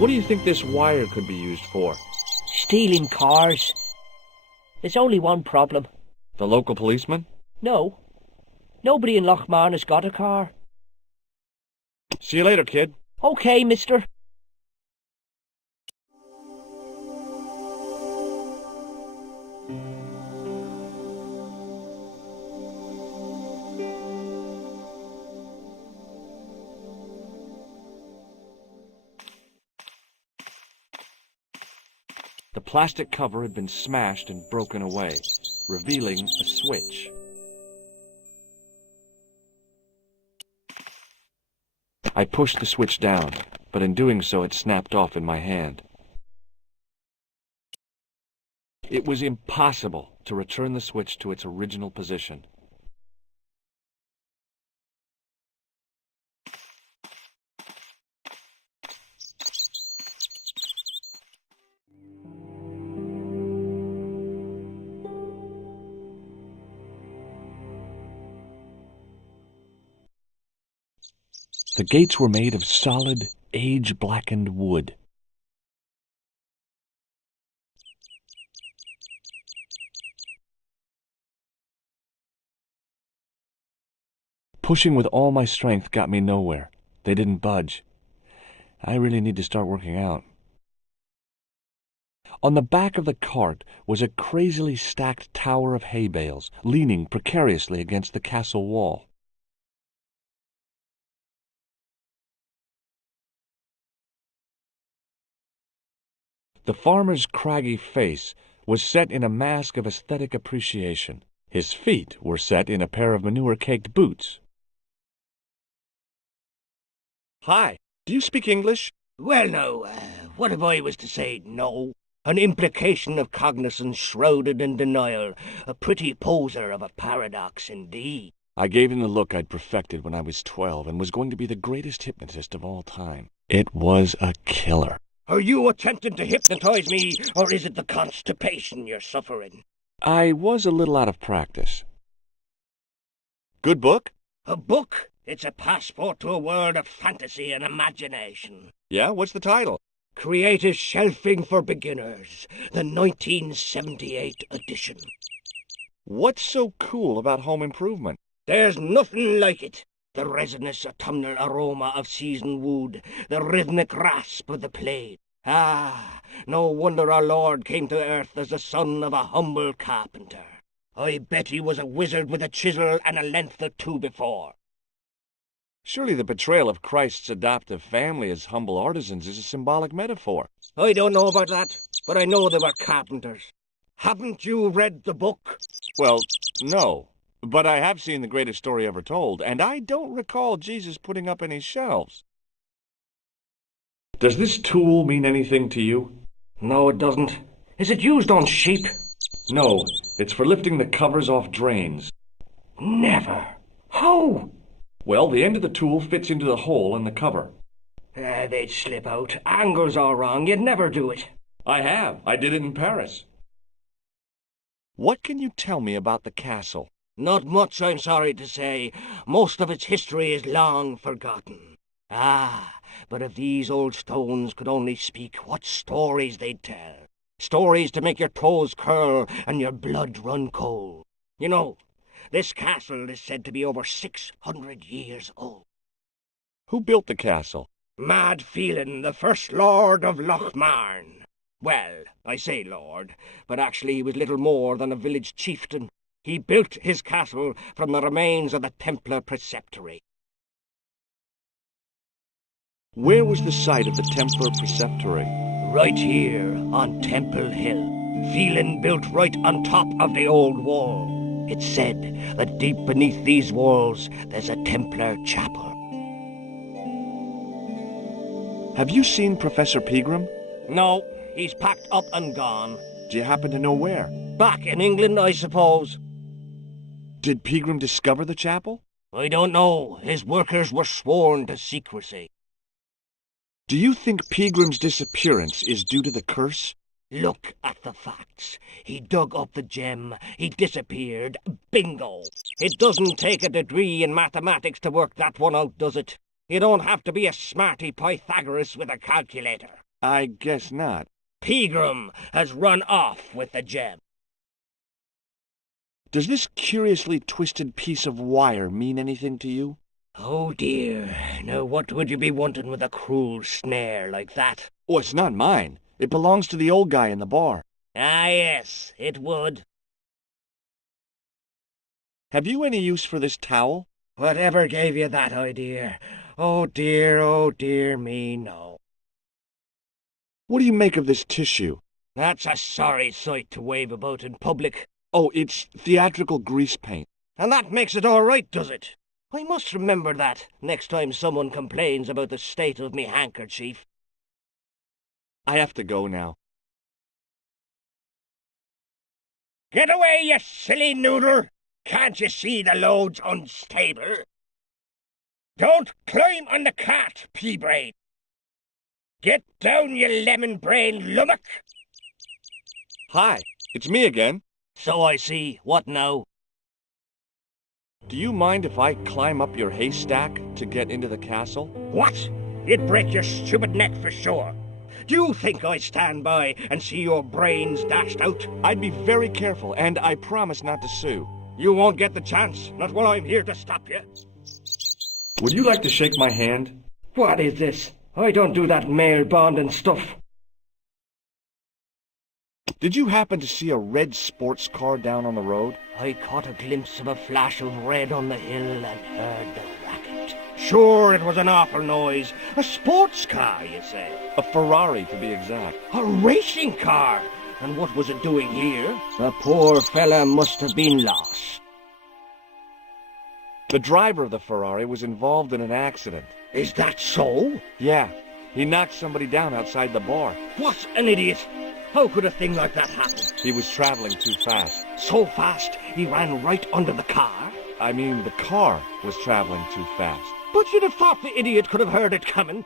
What do you think this wire could be used for? Stealing cars. There's only one problem. The local policeman? No. Nobody in Lochmarne has got a car. See you later, kid. Okay, mister. The plastic cover had been smashed and broken away, revealing a switch. I pushed the switch down, but in doing so it snapped off in my hand. It was impossible to return the switch to its original position. The gates were made of solid, age-blackened wood. Pushing with all my strength got me nowhere. They didn't budge. I really need to start working out. On the back of the cart was a crazily stacked tower of hay bales, leaning precariously against the castle wall. The farmer's craggy face was set in a mask of aesthetic appreciation. His feet were set in a pair of manure-caked boots. Hi, do you speak English? Well, now, what if I was to say no? An implication of cognizance shrouded in denial. A pretty poser of a paradox indeed. I gave him the look I'd perfected when I was 12 and was going to be the greatest hypnotist of all time. It was a killer. Are you attempting to hypnotize me, or is it the constipation you're suffering? I was a little out of practice. Good book? A book? It's a passport to a world of fantasy and imagination. Yeah, what's the title? Creative Shelving for Beginners, the 1978 edition. What's so cool about home improvement? There's nothing like it. The resinous autumnal aroma of seasoned wood, the rhythmic rasp of the plate. Ah, no wonder our Lord came to earth as the son of a humble carpenter. I bet he was a wizard with a chisel and a length or two before. Surely the portrayal of Christ's adoptive family as humble artisans is a symbolic metaphor. I don't know about that, but I know they were carpenters. Haven't you read the book? Well, no. But I have seen The Greatest Story Ever Told, and I don't recall Jesus putting up any shelves. Does this tool mean anything to you? No, it doesn't. Is it used on sheep? No, it's for lifting the covers off drains. Never. How? Well, the end of the tool fits into the hole in the cover. They'd slip out. Angles are wrong. You'd never do it. I have. I did it in Paris. What can you tell me about the castle? Not much, I'm sorry to say. Most of its history is long forgotten. Ah, but if these old stones could only speak, what stories they'd tell. Stories to make your toes curl and your blood run cold. You know, this castle is said to be over 600 years old. Who built the castle? Mad Phelan, the first lord of Lochmarne. Well, I say lord, but actually he was little more than a village chieftain. He built his castle from the remains of the Templar preceptory. Where was the site of the Templar preceptory? Right here, on Temple Hill. Phelan built right on top of the old wall. It's said that deep beneath these walls there's a Templar chapel. Have you seen Professor Pegram? No, he's packed up and gone. Do you happen to know where? Back in England, I suppose. Did Pegram discover the chapel? I don't know. His workers were sworn to secrecy. Do you think Pegram's disappearance is due to the curse? Look at the facts. He dug up the gem. He disappeared. Bingo. It doesn't take a degree in mathematics to work that one out, does it? You don't have to be a smarty Pythagoras with a calculator. I guess not. Pegram has run off with the gem. Does this curiously twisted piece of wire mean anything to you? Oh dear. Now what would you be wanting with a cruel snare like that? Oh, it's not mine. It belongs to the old guy in the bar. Ah, yes, it would. Have you any use for this towel? Whatever gave you that idea? Oh dear me, no. What do you make of this tissue? That's a sorry sight to wave about in public. Oh, it's theatrical grease paint. And that makes it all right, does it? I must remember that next time someone complains about the state of me handkerchief. I have to go now. Get away, you silly noodle! Can't you see the load's unstable? Don't climb on the cart, pea-brain! Get down, you lemon-brained lummock! Hi, it's me again. So I see. What now? Do you mind if I climb up your haystack to get into the castle? What? You'd break your stupid neck for sure. Do you think I stand by and see your brains dashed out? I'd be very careful, and I promise not to sue. You won't get the chance, not while I'm here to stop you. Would you like to shake my hand? What is this? I don't do that mail bonding stuff. Did you happen to see a red sports car down on the road? I caught a glimpse of a flash of red on the hill and heard the racket. Sure, it was an awful noise. A sports car, you say? A Ferrari, to be exact. A racing car? And what was it doing here? The poor fella must have been lost. The driver of the Ferrari was involved in an accident. Is that so? Yeah, he knocked somebody down outside the bar. What an idiot! How could a thing like that happen? He was traveling too fast. So fast, he ran right under the car? I mean, the car was traveling too fast. But you'd have thought the idiot could have heard it coming.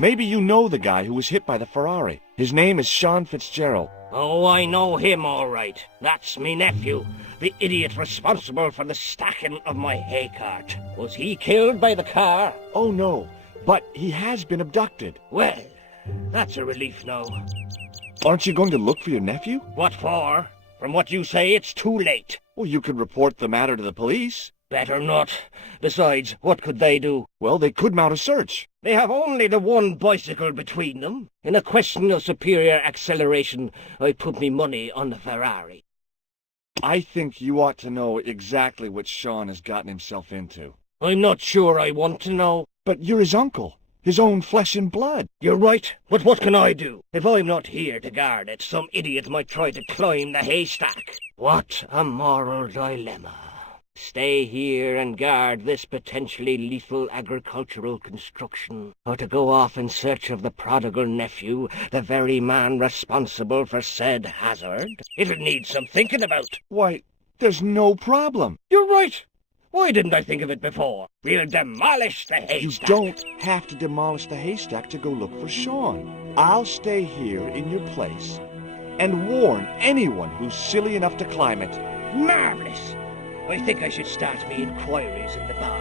Maybe you know the guy who was hit by the Ferrari. His name is Sean Fitzgerald. Oh, I know him all right. That's me nephew, the idiot responsible for the stacking of my hay cart. Was he killed by the car? Oh, no, but he has been abducted. Well, that's a relief now. Aren't you going to look for your nephew? What for? From what you say, it's too late. Well, you could report the matter to the police. Better not. Besides, what could they do? Well, they could mount a search. They have only the one bicycle between them. In a question of superior acceleration, I put me money on the Ferrari. I think you ought to know exactly what Sean has gotten himself into. I'm not sure I want to know. But you're his uncle. His own flesh and blood. You're right, but what can I do? If I'm not here to guard it, some idiot might try to climb the haystack. What a moral dilemma. Stay here and guard this potentially lethal agricultural construction, or to go off in search of the prodigal nephew, the very man responsible for said hazard? It'll need some thinking about. Why, there's no problem. You're right. Why didn't I think of it before? We'll demolish the haystack. You don't have to demolish the haystack to go look for Sean. I'll stay here in your place and warn anyone who's silly enough to climb it. Marvelous! I think I should start me inquiries in the bar.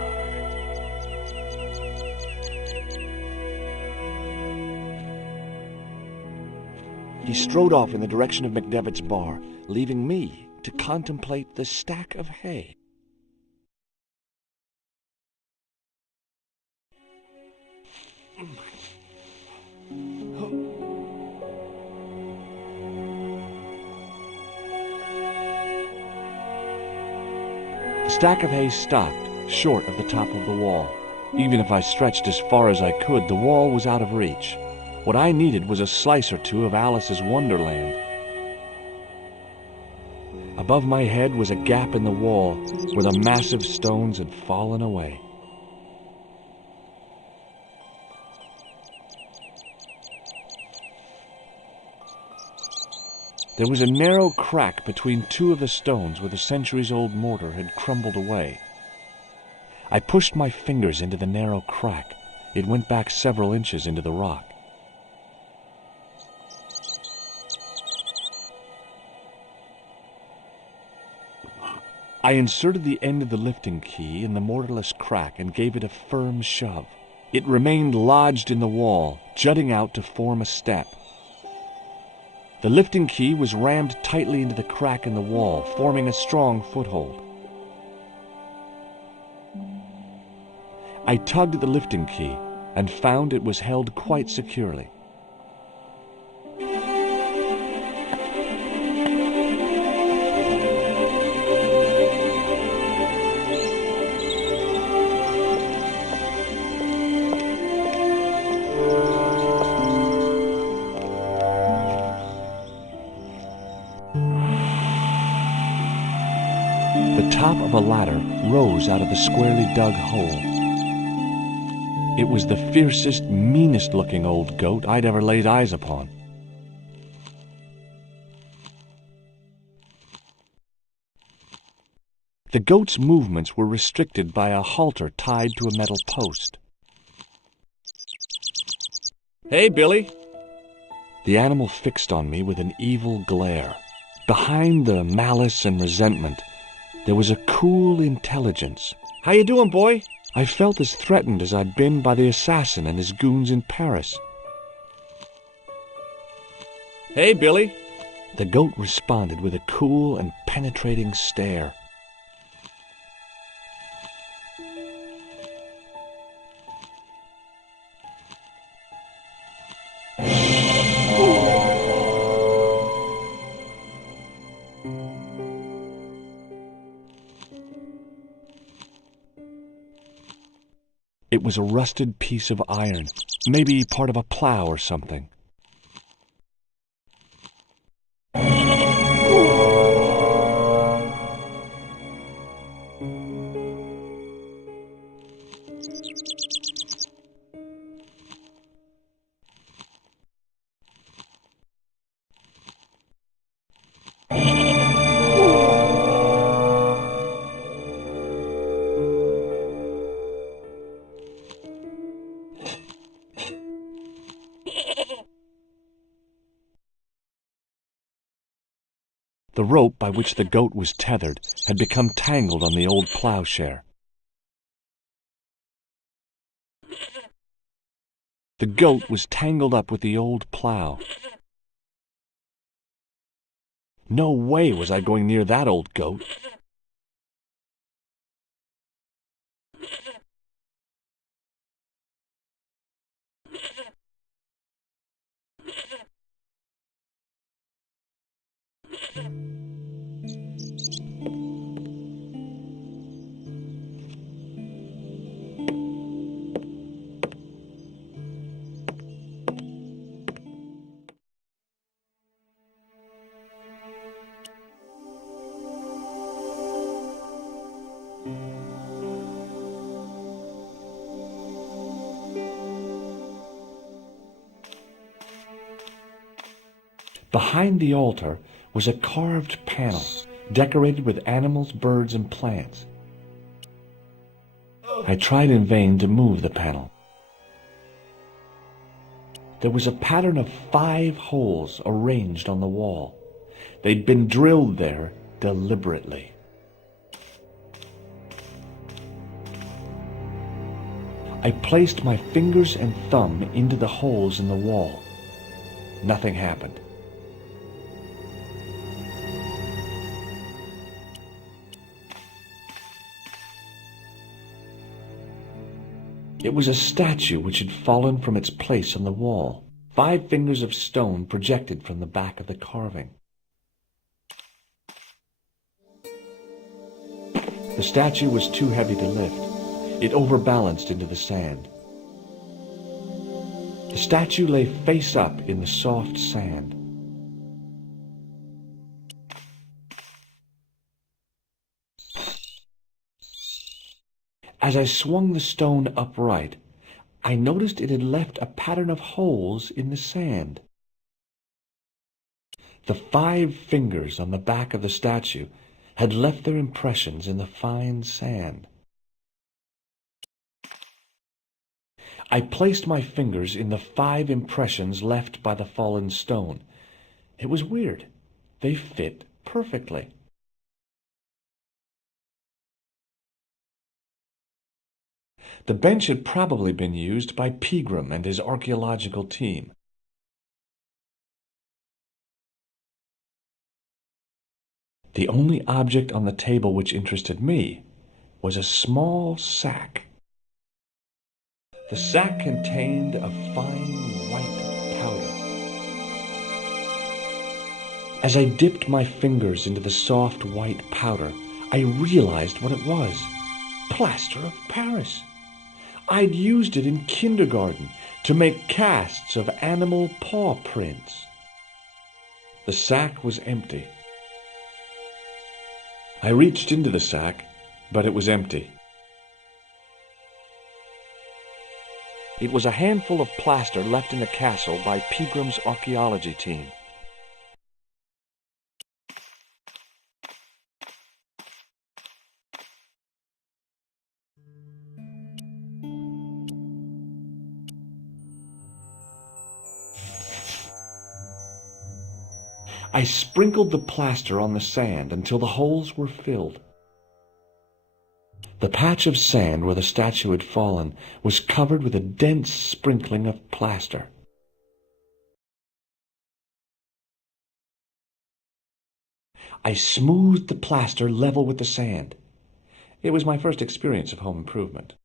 He strode off in the direction of McDevitt's bar, leaving me to contemplate the stack of hay. The stack of hay stopped, short of the top of the wall. Even if I stretched as far as I could, the wall was out of reach. What I needed was a slice or two of Alice's Wonderland. Above my head was a gap in the wall where the massive stones had fallen away. There was a narrow crack between two of the stones where the centuries-old mortar had crumbled away. I pushed my fingers into the narrow crack. It went back several inches into the rock. I inserted the end of the lifting key in the mortarless crack and gave it a firm shove. It remained lodged in the wall, jutting out to form a step. The lifting key was rammed tightly into the crack in the wall, forming a strong foothold. I tugged at the lifting key and found it was held quite securely. The top of a ladder rose out of the squarely dug hole. It was the fiercest, meanest-looking old goat I'd ever laid eyes upon. The goat's movements were restricted by a halter tied to a metal post. "Hey, Billy!" The animal fixed on me with an evil glare. Behind the malice and resentment, there was a cool intelligence. "How you doing, boy?" I felt as threatened as I'd been by the assassin and his goons in Paris. "Hey, Billy!" The goat responded with a cool and penetrating stare. It was a rusted piece of iron, maybe part of a plow or something. The rope by which the goat was tethered had become tangled on the old plowshare. The goat was tangled up with the old plow. No way was I going near that old goat. Behind the altar was a carved panel, decorated with animals, birds, and plants. I tried in vain to move the panel. There was a pattern of 5 holes arranged on the wall. They'd been drilled there deliberately. I placed my fingers and thumb into the holes in the wall. Nothing happened. It was a statue which had fallen from its place on the wall. 5 fingers of stone projected from the back of the carving. The statue was too heavy to lift. It overbalanced into the sand. The statue lay face up in the soft sand. As I swung the stone upright, I noticed it had left a pattern of holes in the sand. The 5 fingers on the back of the statue had left their impressions in the fine sand. I placed my fingers in the 5 impressions left by the fallen stone. It was weird. They fit perfectly. The bench had probably been used by Pegram and his archaeological team. The only object on the table which interested me was a small sack. The sack contained a fine white powder. As I dipped my fingers into the soft white powder, I realized what it was. Plaster of Paris. I'd used it in kindergarten to make casts of animal paw prints. The sack was empty. I reached into the sack, but it was empty. It was a handful of plaster left in the castle by Pegram's archaeology team. I sprinkled the plaster on the sand until the holes were filled. The patch of sand where the statue had fallen was covered with a dense sprinkling of plaster. I smoothed the plaster level with the sand. It was my first experience of home improvement.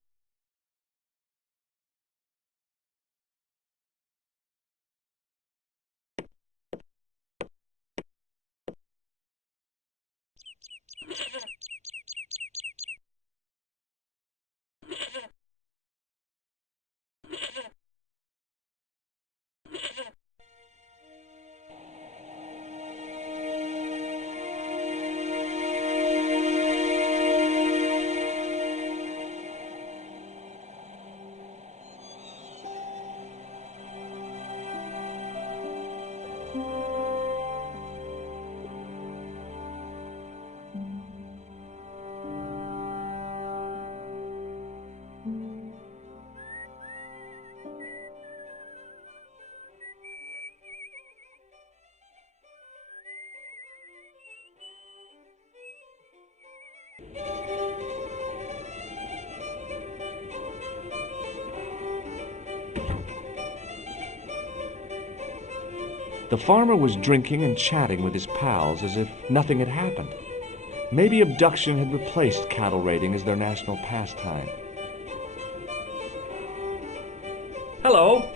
The farmer was drinking and chatting with his pals as if nothing had happened. Maybe abduction had replaced cattle raiding as their national pastime. Hello.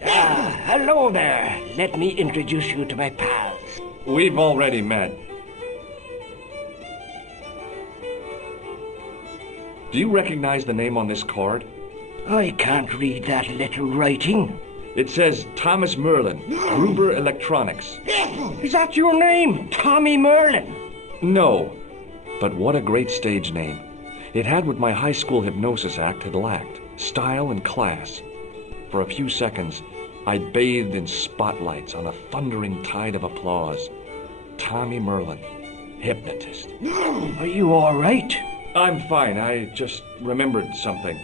Hello there. Let me introduce you to my pals. We've already met. Do you recognize the name on this card? I can't read that little writing. It says Thomas Merlin, Gruber Electronics. Is that your name, Tommy Merlin? No, but what a great stage name. It had what my high school hypnosis act had lacked, style and class. For a few seconds, I bathed in spotlights on a thundering tide of applause. Tommy Merlin, hypnotist. Are you all right? I'm fine. I just remembered something.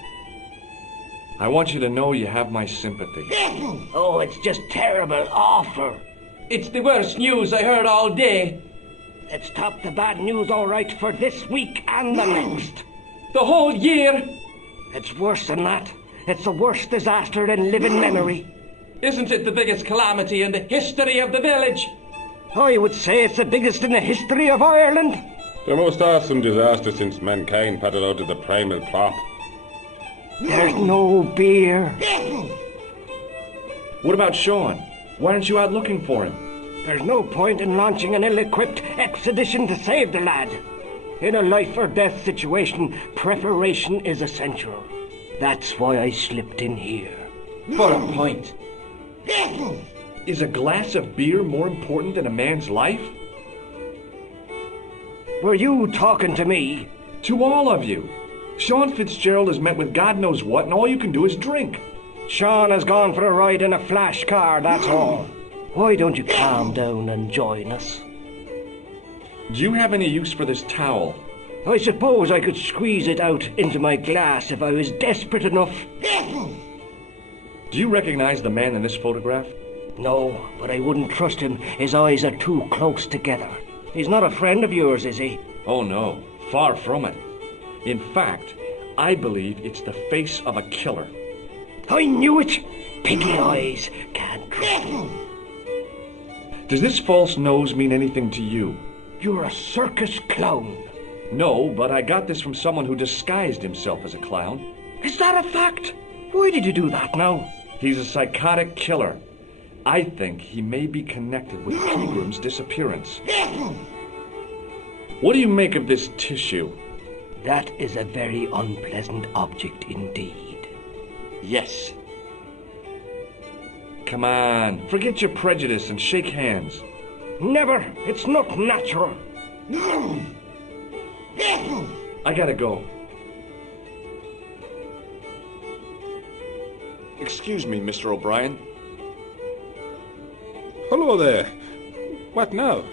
I want you to know you have my sympathy. Oh, it's just terrible, awful. It's the worst news I heard all day. Let's top the bad news all right for this week and the next. The whole year. It's worse than that. It's the worst disaster in living memory. Isn't it the biggest calamity in the history of the village? I would say it's the biggest in the history of Ireland. The most awesome disaster since mankind paddled out of the primal plop. There's no beer. What about Sean? Why aren't you out looking for him? There's no point in launching an ill-equipped expedition to save the lad. In a life-or-death situation, preparation is essential. That's why I slipped in here. For a point. Is a glass of beer more important than a man's life? Were you talking to me? To all of you. Sean Fitzgerald has met with God knows what, and all you can do is drink. Sean has gone for a ride in a flash car, that's all. Why don't you calm down and join us? Do you have any use for this towel? I suppose I could squeeze it out into my glass if I was desperate enough. Do you recognize the man in this photograph? No, but I wouldn't trust him. His eyes are too close together. He's not a friend of yours, is he? Oh no, far from it. In fact, I believe it's the face of a killer. I knew it! Piggy eyes can't trust. Does this false nose mean anything to you? You're a circus clown. No, but I got this from someone who disguised himself as a clown. Is that a fact? Why did you do that now? He's a psychotic killer. I think he may be connected with Pilgrim's disappearance. What do you make of this tissue? That is a very unpleasant object indeed. Yes. Come on, forget your prejudice and shake hands. Never! It's not natural. I gotta go. Excuse me, Mr. O'Brien. Hello there. What now?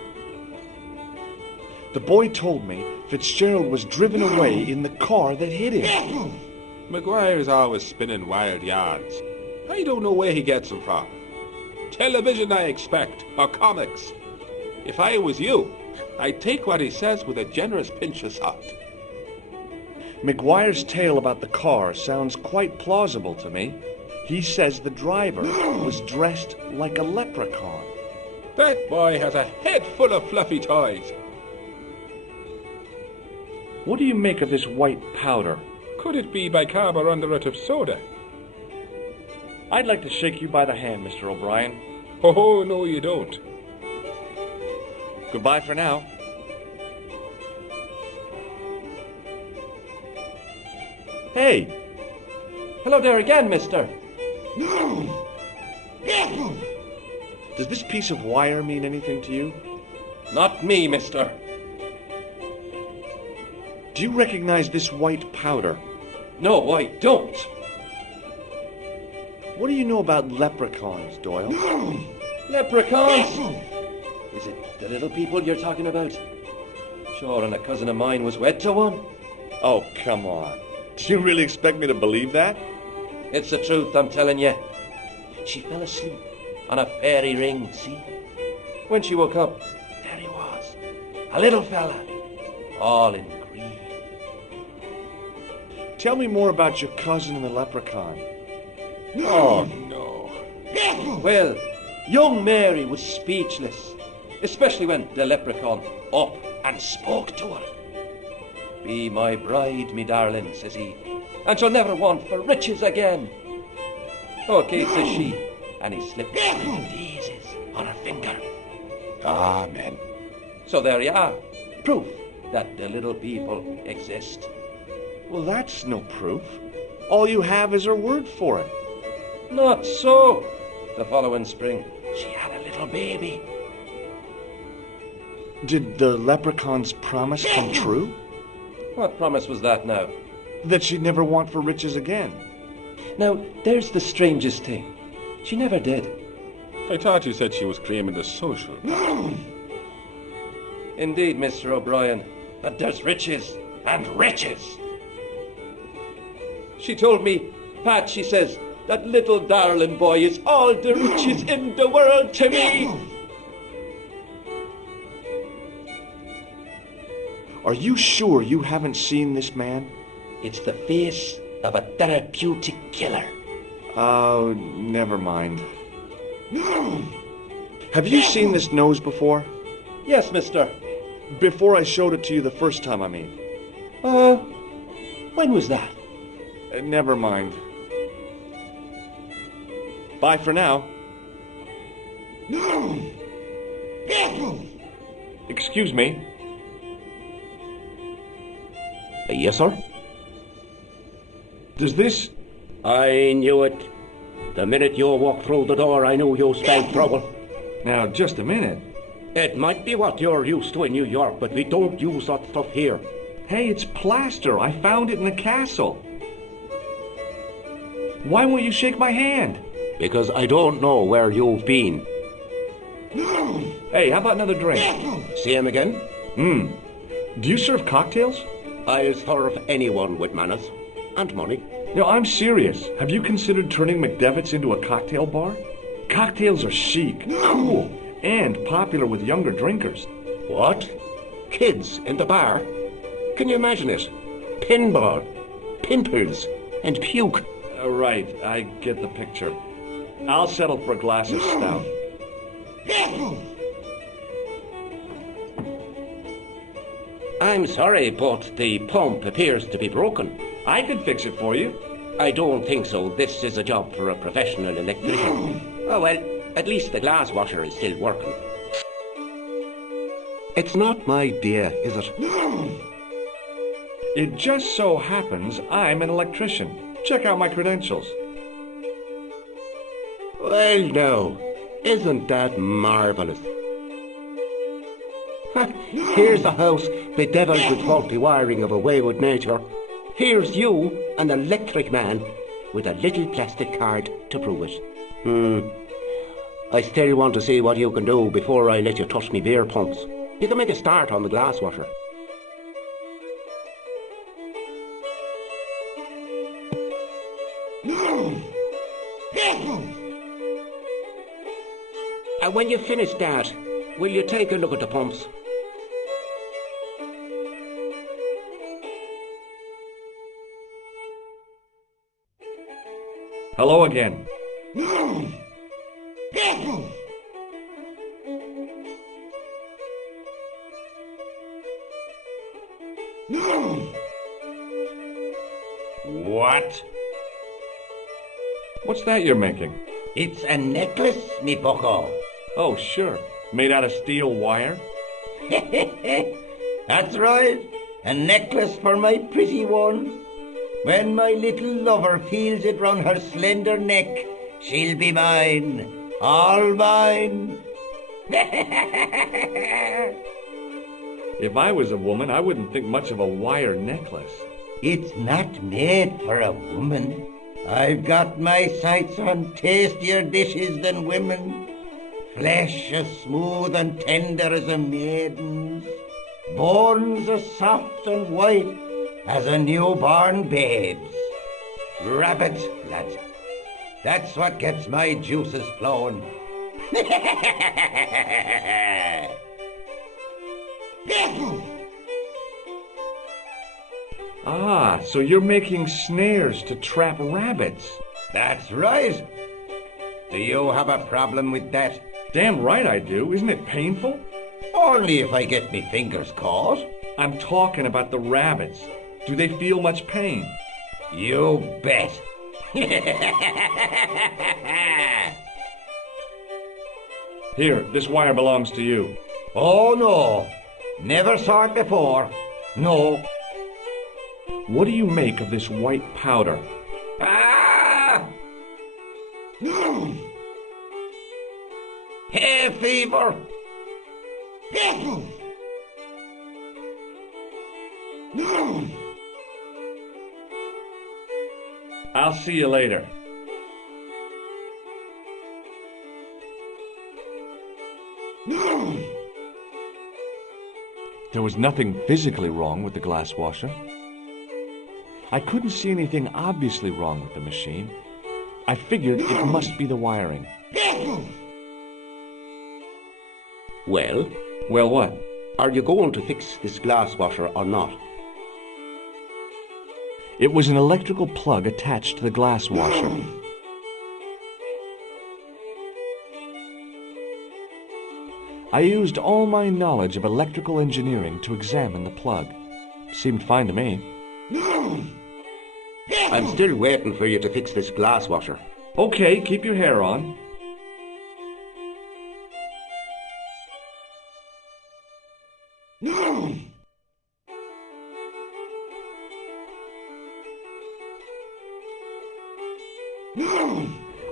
The boy told me Fitzgerald was driven away in the car that hit him. McGuire's always spinning wild yarns. I don't know where he gets them from. Television, I expect, or comics. If I was you, I'd take what he says with a generous pinch of salt. McGuire's tale about the car sounds quite plausible to me. He says the driver was dressed like a leprechaun. That boy has a head full of fluffy toys. What do you make of this white powder? Could it be bicarbonate of soda? I'd like to shake you by the hand, Mr. O'Brien. Oh, no, you don't. Goodbye for now. Hey! Hello there again, mister. Does this piece of wire mean anything to you? Not me, mister. Do you recognize this white powder? No, I don't. What do you know about leprechauns, Doyle? Leprechauns? Is it the little people you're talking about? Sure, and a cousin of mine was wed to one. Oh, come on. Do you really expect me to believe that? It's the truth, I'm telling you. She fell asleep on a fairy ring, see? When she woke up, there he was. A little fella, all in green. Tell me more about your cousin and the leprechaun. Oh, no. Well, young Mary was speechless, especially when the leprechaun up and spoke to her. Be my bride, me darling, says he, and she'll never want for riches again. Okay, says she, and he slipped little daisies on her finger. Amen. So there you are, proof that the little people exist. Well, that's no proof. All you have is her word for it. Not so. The following spring, she had a little baby. Did the leprechaun's promise come true? What promise was that now? That she'd never want for riches again. Now, there's the strangest thing. She never did. I thought you said she was claiming the social. Indeed, Mr. O'Brien, but there's riches and riches. She told me, Pat, she says, that little darling boy is all the riches in the world to me. Are you sure you haven't seen this man? It's the face of a therapeutic killer. Oh, never mind. Have you seen this nose before? Yes, mister. Before I showed it to you the first time, I mean. When was that? Never mind. Bye for now. Excuse me. Yes, sir? Does this... I knew it. The minute you walked through the door, I knew you spelled trouble. Now, just a minute. It might be what you're used to in New York, but we don't use that stuff here. Hey, it's plaster. I found it in the castle. Why won't you shake my hand? Because I don't know where you've been. Hey, how about another drink? See him again? Do you serve cocktails? I'll serve anyone with manners. And money. No, I'm serious. Have you considered turning McDevitt's into a cocktail bar? Cocktails are chic, cool, and popular with younger drinkers. What? Kids in the bar? Can you imagine it? Pinball, pimples and puke. Right, I get the picture. I'll settle for a glass of stout. I'm sorry, but the pump appears to be broken. I could fix it for you. I don't think so. This is a job for a professional electrician. Oh well, at least the glass washer is still working. It's not my idea, is it? It just so happens I'm an electrician. Check out my credentials. Well, now, isn't that marvellous? Here's a house bedeviled with faulty wiring of a wayward nature. Here's you, an electric man, with a little plastic card to prove it. I still want to see what you can do before I let you touch me beer pumps. You can make a start on the glass washer. And when you finish that, will you take a look at the pumps? Hello again. What? What's that you're making? It's a necklace, me bucko. Oh, sure. Made out of steel wire? That's right. A necklace for my pretty one. When my little lover feels it round her slender neck, she'll be mine. All mine. If I was a woman, I wouldn't think much of a wire necklace. It's not made for a woman. I've got my sights on tastier dishes than women. Flesh as smooth and tender as a maiden's. Bones as soft and white as a newborn babe's. Rabbit, lad. That's what gets my juices flowing. Ah, so you're making snares to trap rabbits. That's right. Do you have a problem with that? Damn right I do. Isn't it painful? Only if I get me fingers caught. I'm talking about the rabbits. Do they feel much pain? You bet. Here, this wire belongs to you. Oh, no. Never saw it before. No. What do you make of this white powder? Ah! Hay fever. I'll see you later. There was nothing physically wrong with the glass washer. I couldn't see anything obviously wrong with the machine. I figured it must be the wiring. Well? Well, what? Are you going to fix this glass washer or not? It was an electrical plug attached to the glass washer. I used all my knowledge of electrical engineering to examine the plug. Seemed fine to me. I'm still waiting for you to fix this glass washer. Okay, keep your hair on.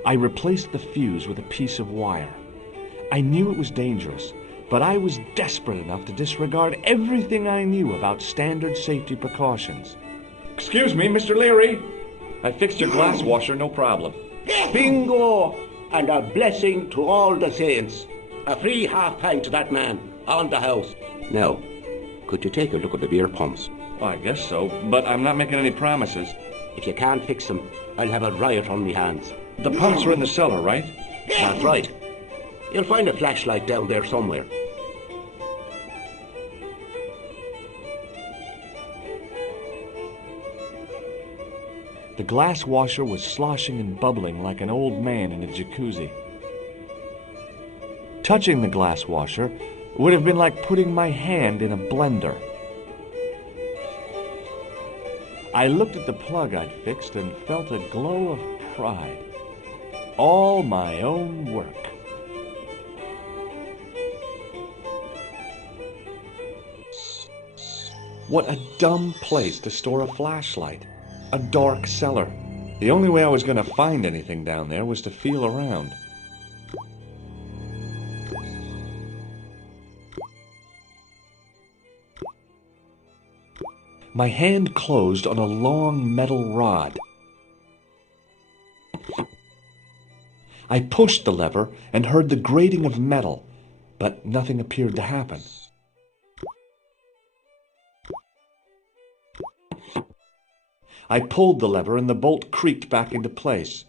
I replaced the fuse with a piece of wire. I knew it was dangerous, but I was desperate enough to disregard everything I knew about standard safety precautions. Excuse me, Mr. Leary. I fixed your glass washer, no problem. Bingo! And a blessing to all the saints. A free half-pint to that man on the house. Now, could you take a look at the beer pumps? Well, I guess so, but I'm not making any promises. If you can't fix them, I'll have a riot on me hands. The pumps are in the cellar, right? That's right. You'll find a flashlight down there somewhere. The glass washer was sloshing and bubbling like an old man in a jacuzzi. Touching the glass washer would have been like putting my hand in a blender. I looked at the plug I'd fixed and felt a glow of pride. All my own work. What a dumb place to store a flashlight. A dark cellar. The only way I was going to find anything down there was to feel around. My hand closed on a long metal rod. I pushed the lever and heard the grating of metal, but nothing appeared to happen. I pulled the lever and the bolt creaked back into place.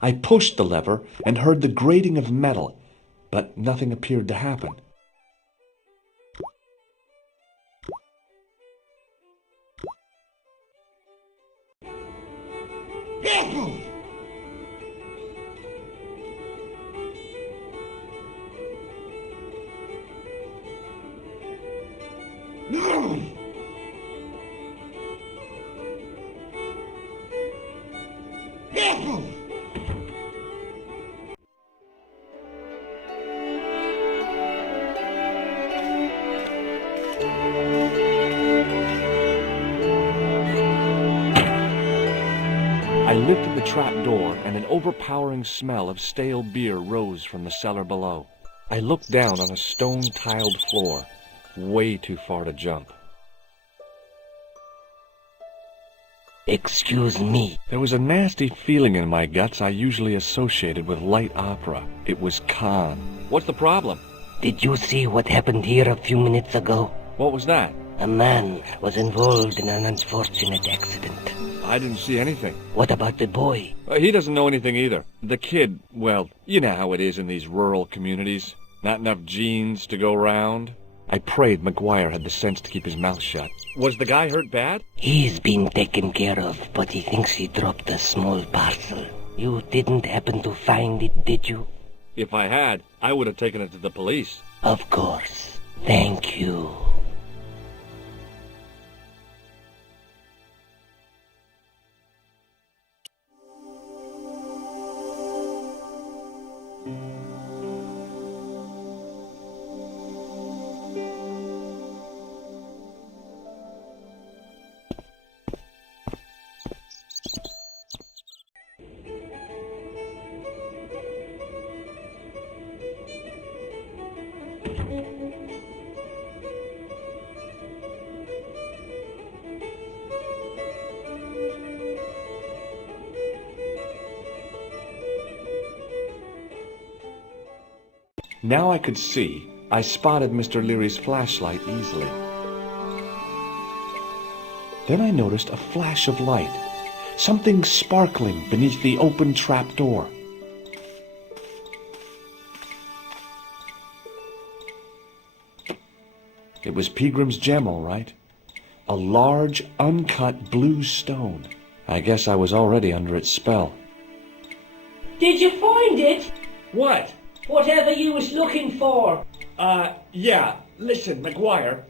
I pushed the lever and heard the grating of metal, but nothing appeared to happen. I lifted the trap door, and an overpowering smell of stale beer rose from the cellar below. I looked down on a stone-tiled floor, way too far to jump. Excuse me. There was a nasty feeling in my guts I usually associated with light opera. It was Khan. What's the problem? Did you see what happened here a few minutes ago? What was that? A man was involved in an unfortunate accident. I didn't see anything. What about the boy? He doesn't know anything either. The kid, well, you know how it is in these rural communities. Not enough genes to go round. I prayed McGuire had the sense to keep his mouth shut. Was the guy hurt bad? He's been taken care of, but he thinks he dropped a small parcel. You didn't happen to find it, did you? If I had, I would have taken it to the police. Of course. Thank you. Now I could see. I spotted Mr. Leary's flashlight easily. Then I noticed a flash of light, something sparkling beneath the open trap door. It was Peagram's gem, all right. A large, uncut blue stone. I guess I was already under its spell. Did you find it? What? Whatever you was looking for. Yeah. Listen, McGuire,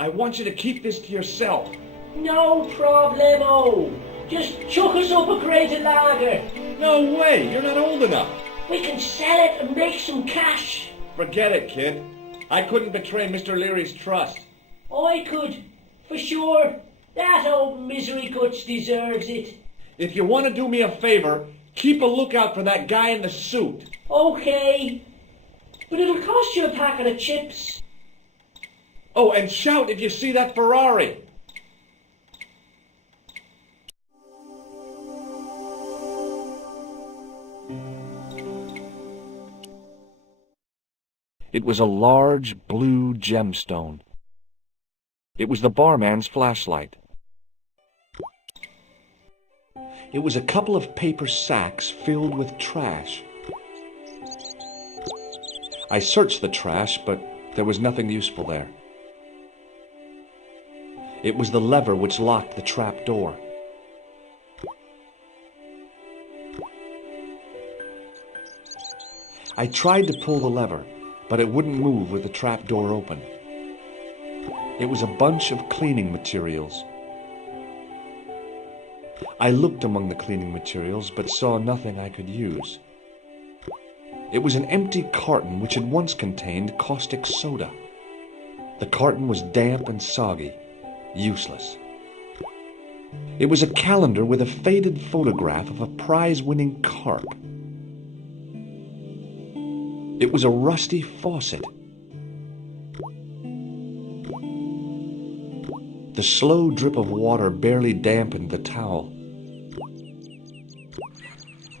I want you to keep this to yourself. No problemo. Just chuck us up a crate of lager. No way, you're not old enough. We can sell it and make some cash. Forget it, kid. I couldn't betray Mr. Leary's trust. I could, for sure. That old misery guts deserves it. If you want to do me a favor, keep a lookout for that guy in the suit. Okay. But it'll cost you a packet of chips. Oh, and shout if you see that Ferrari. It was a large blue gemstone. It was the barman's flashlight. It was a couple of paper sacks filled with trash. I searched the trash, but there was nothing useful there. It was the lever which locked the trap door. I tried to pull the lever, but it wouldn't move with the trap door open. It was a bunch of cleaning materials. I looked among the cleaning materials, but saw nothing I could use. It was an empty carton which had once contained caustic soda. The carton was damp and soggy, useless. It was a calendar with a faded photograph of a prize-winning carp. It was a rusty faucet. The slow drip of water barely dampened the towel.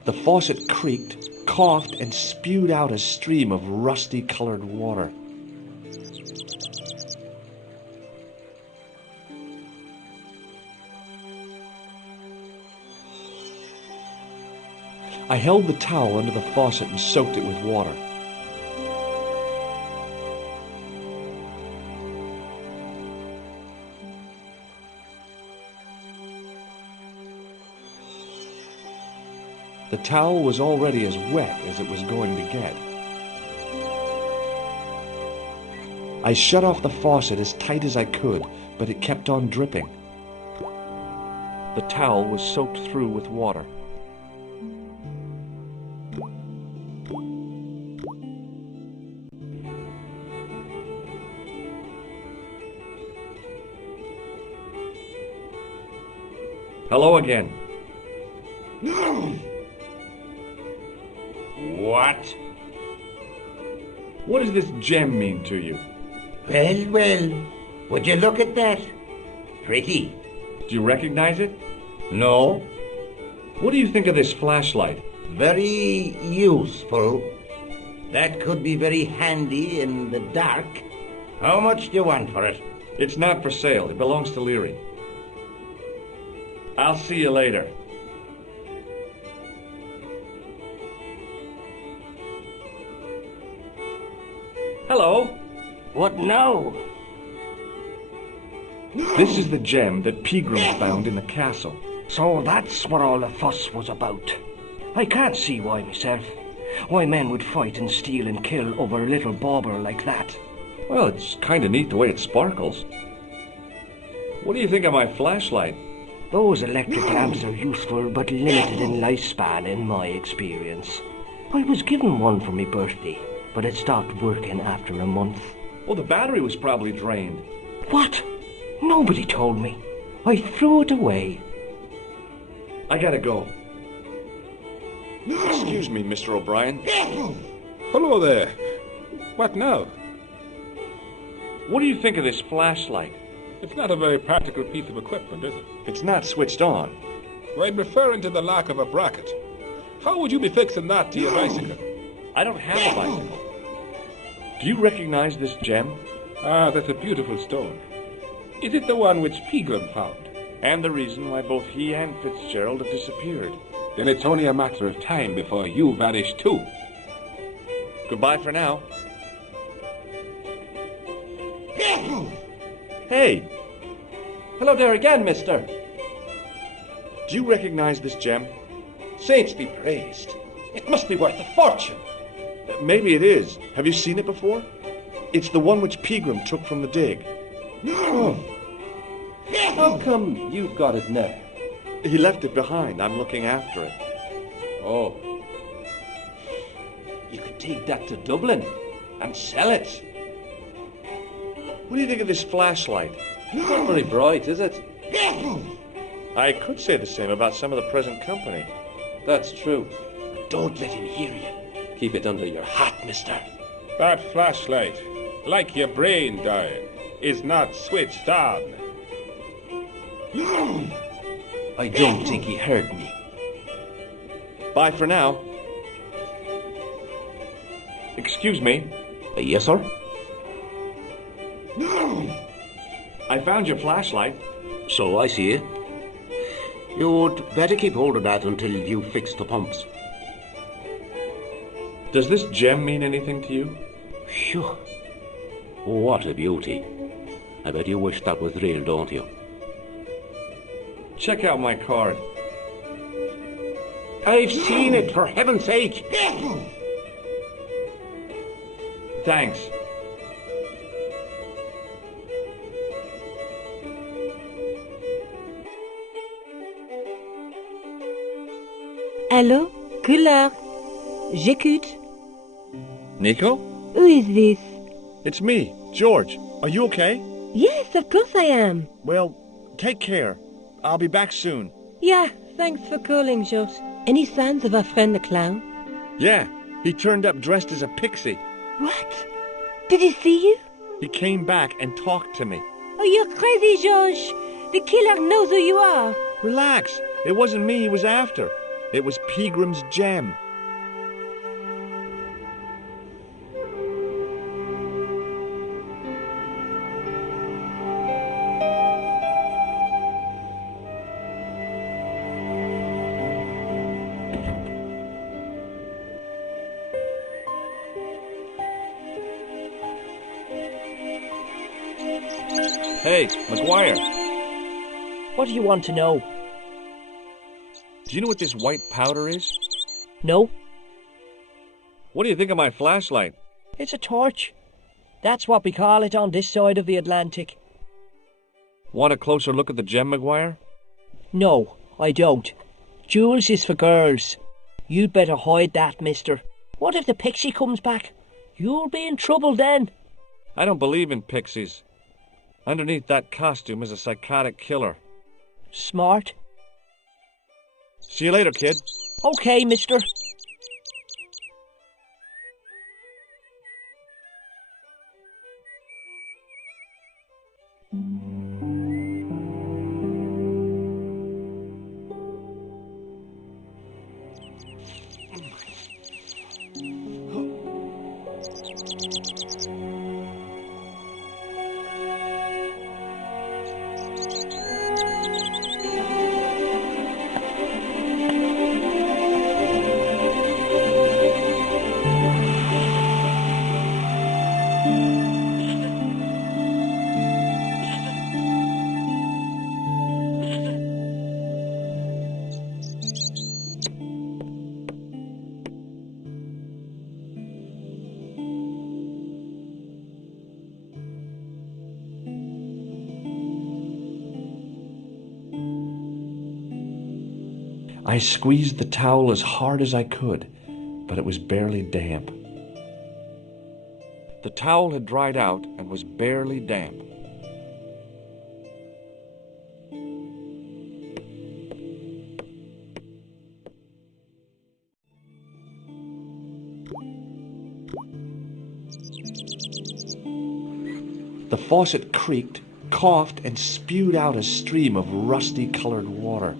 The faucet creaked, coughed, and spewed out a stream of rusty-colored water. I held the towel under the faucet and soaked it with water. The towel was already as wet as it was going to get. I shut off the faucet as tight as I could, but it kept on dripping. The towel was soaked through with water. Hello again. What? What does this gem mean to you? Well, well, would you look at that? Pretty. Do you recognize it? No? What do you think of this flashlight? Very useful. That could be very handy in the dark. How much do you want for it? It's not for sale. It belongs to Leary. I'll see you later. Hello. What now? This is the gem that Pegram found in the castle. So that's what all the fuss was about. I can't see why myself. Why men would fight and steal and kill over a little bauble like that. Well, it's kind of neat the way it sparkles. What do you think of my flashlight? Those electric lamps are useful but limited in lifespan in my experience. I was given one for my birthday, but it stopped working after a month. Well, the battery was probably drained. What? Nobody told me. I threw it away. I gotta go. Excuse me, Mr. O'Brien. Hello there. What now? What do you think of this flashlight? It's not a very practical piece of equipment, is it? It's not switched on. I'm referring to the lack of a bracket. How would you be fixing that to your bicycle? I don't have a bicycle. Do you recognize this gem? Ah, that's a beautiful stone. Is it the one which Pegram found? And the reason why both he and Fitzgerald have disappeared. Then it's only a matter of time before you vanish too. Goodbye for now. Hey! Hello there again, mister. Do you recognize this gem? Saints be praised. It must be worth a fortune. Maybe it is. Have you seen it before? It's the one which Pegram took from the dig. Oh. How come you've got it now? He left it behind. I'm looking after it. Oh. You could take that to Dublin and sell it. What do you think of this flashlight? Not very bright, is it? I could say the same about some of the present company. That's true. But don't let him hear you. Keep it under your hat, mister. That flashlight, like your brain dying, is not switched on. I don't think he heard me. Bye for now. Excuse me. Yes, sir? I found your flashlight. So I see. You'd better keep hold of that until you fix the pumps. Does this gem mean anything to you? Phew. What a beauty. I bet you wish that was real, don't you? Check out my card. I've seen it, for heaven's sake! Thanks. Allô? Couleur. J'écoute. Nico? Who is this? It's me, George. Are you okay? Yes, of course I am. Well, take care. I'll be back soon. Yeah, thanks for calling, George. Any signs of our friend the clown? Yeah, he turned up dressed as a pixie. What? Did he see you? He came back and talked to me. Oh, you're crazy, George. The killer knows who you are. Relax. It wasn't me he was after. It was Peagram's gem. Hey, Maguire, What do you want to know? do you know what this white powder is? No? What do you think of my flashlight? It's a torch. That's what we call it on this side of the Atlantic. Want a closer look at the gem, Maguire? No, I don't. Jewels is for girls. You'd better hide that, mister. What if the pixie comes back? You'll be in trouble then. I don't believe in pixies. Underneath that costume is a psychotic killer. Smart. See you later, kid. Okay, mister. I squeezed the towel as hard as I could, but it was barely damp. The towel had dried out and was barely damp. The faucet creaked, coughed, and spewed out a stream of rusty-colored water.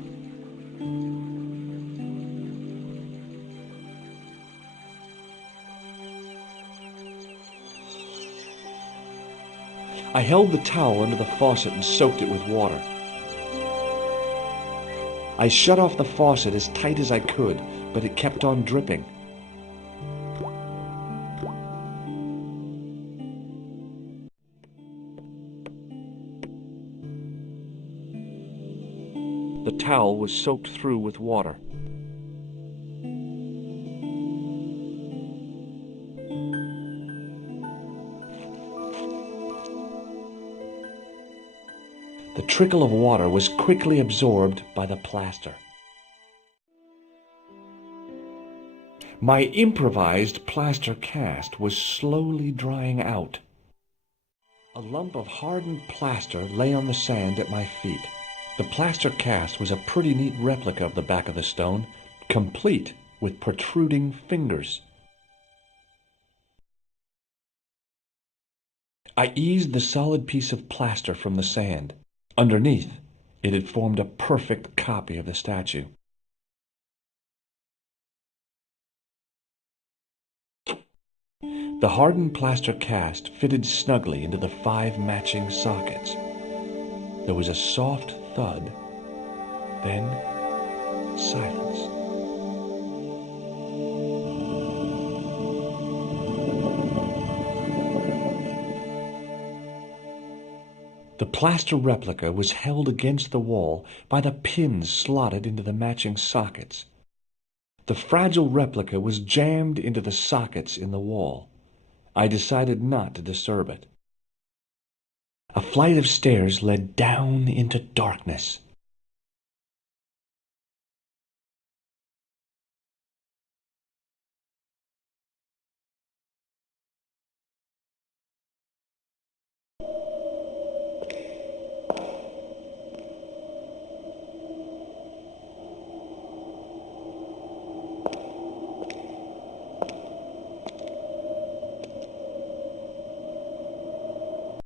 I held the towel under the faucet and soaked it with water. I shut off the faucet as tight as I could, but it kept on dripping. The towel was soaked through with water. The trickle of water was quickly absorbed by the plaster. My improvised plaster cast was slowly drying out. A lump of hardened plaster lay on the sand at my feet. The plaster cast was a pretty neat replica of the back of the stone, complete with protruding fingers. I eased the solid piece of plaster from the sand. Underneath, it had formed a perfect copy of the statue. The hardened plaster cast fitted snugly into the 5 matching sockets. There was a soft thud, then silence. The plaster replica was held against the wall by the pins slotted into the matching sockets. The fragile replica was jammed into the sockets in the wall. I decided not to disturb it. A flight of stairs led down into darkness.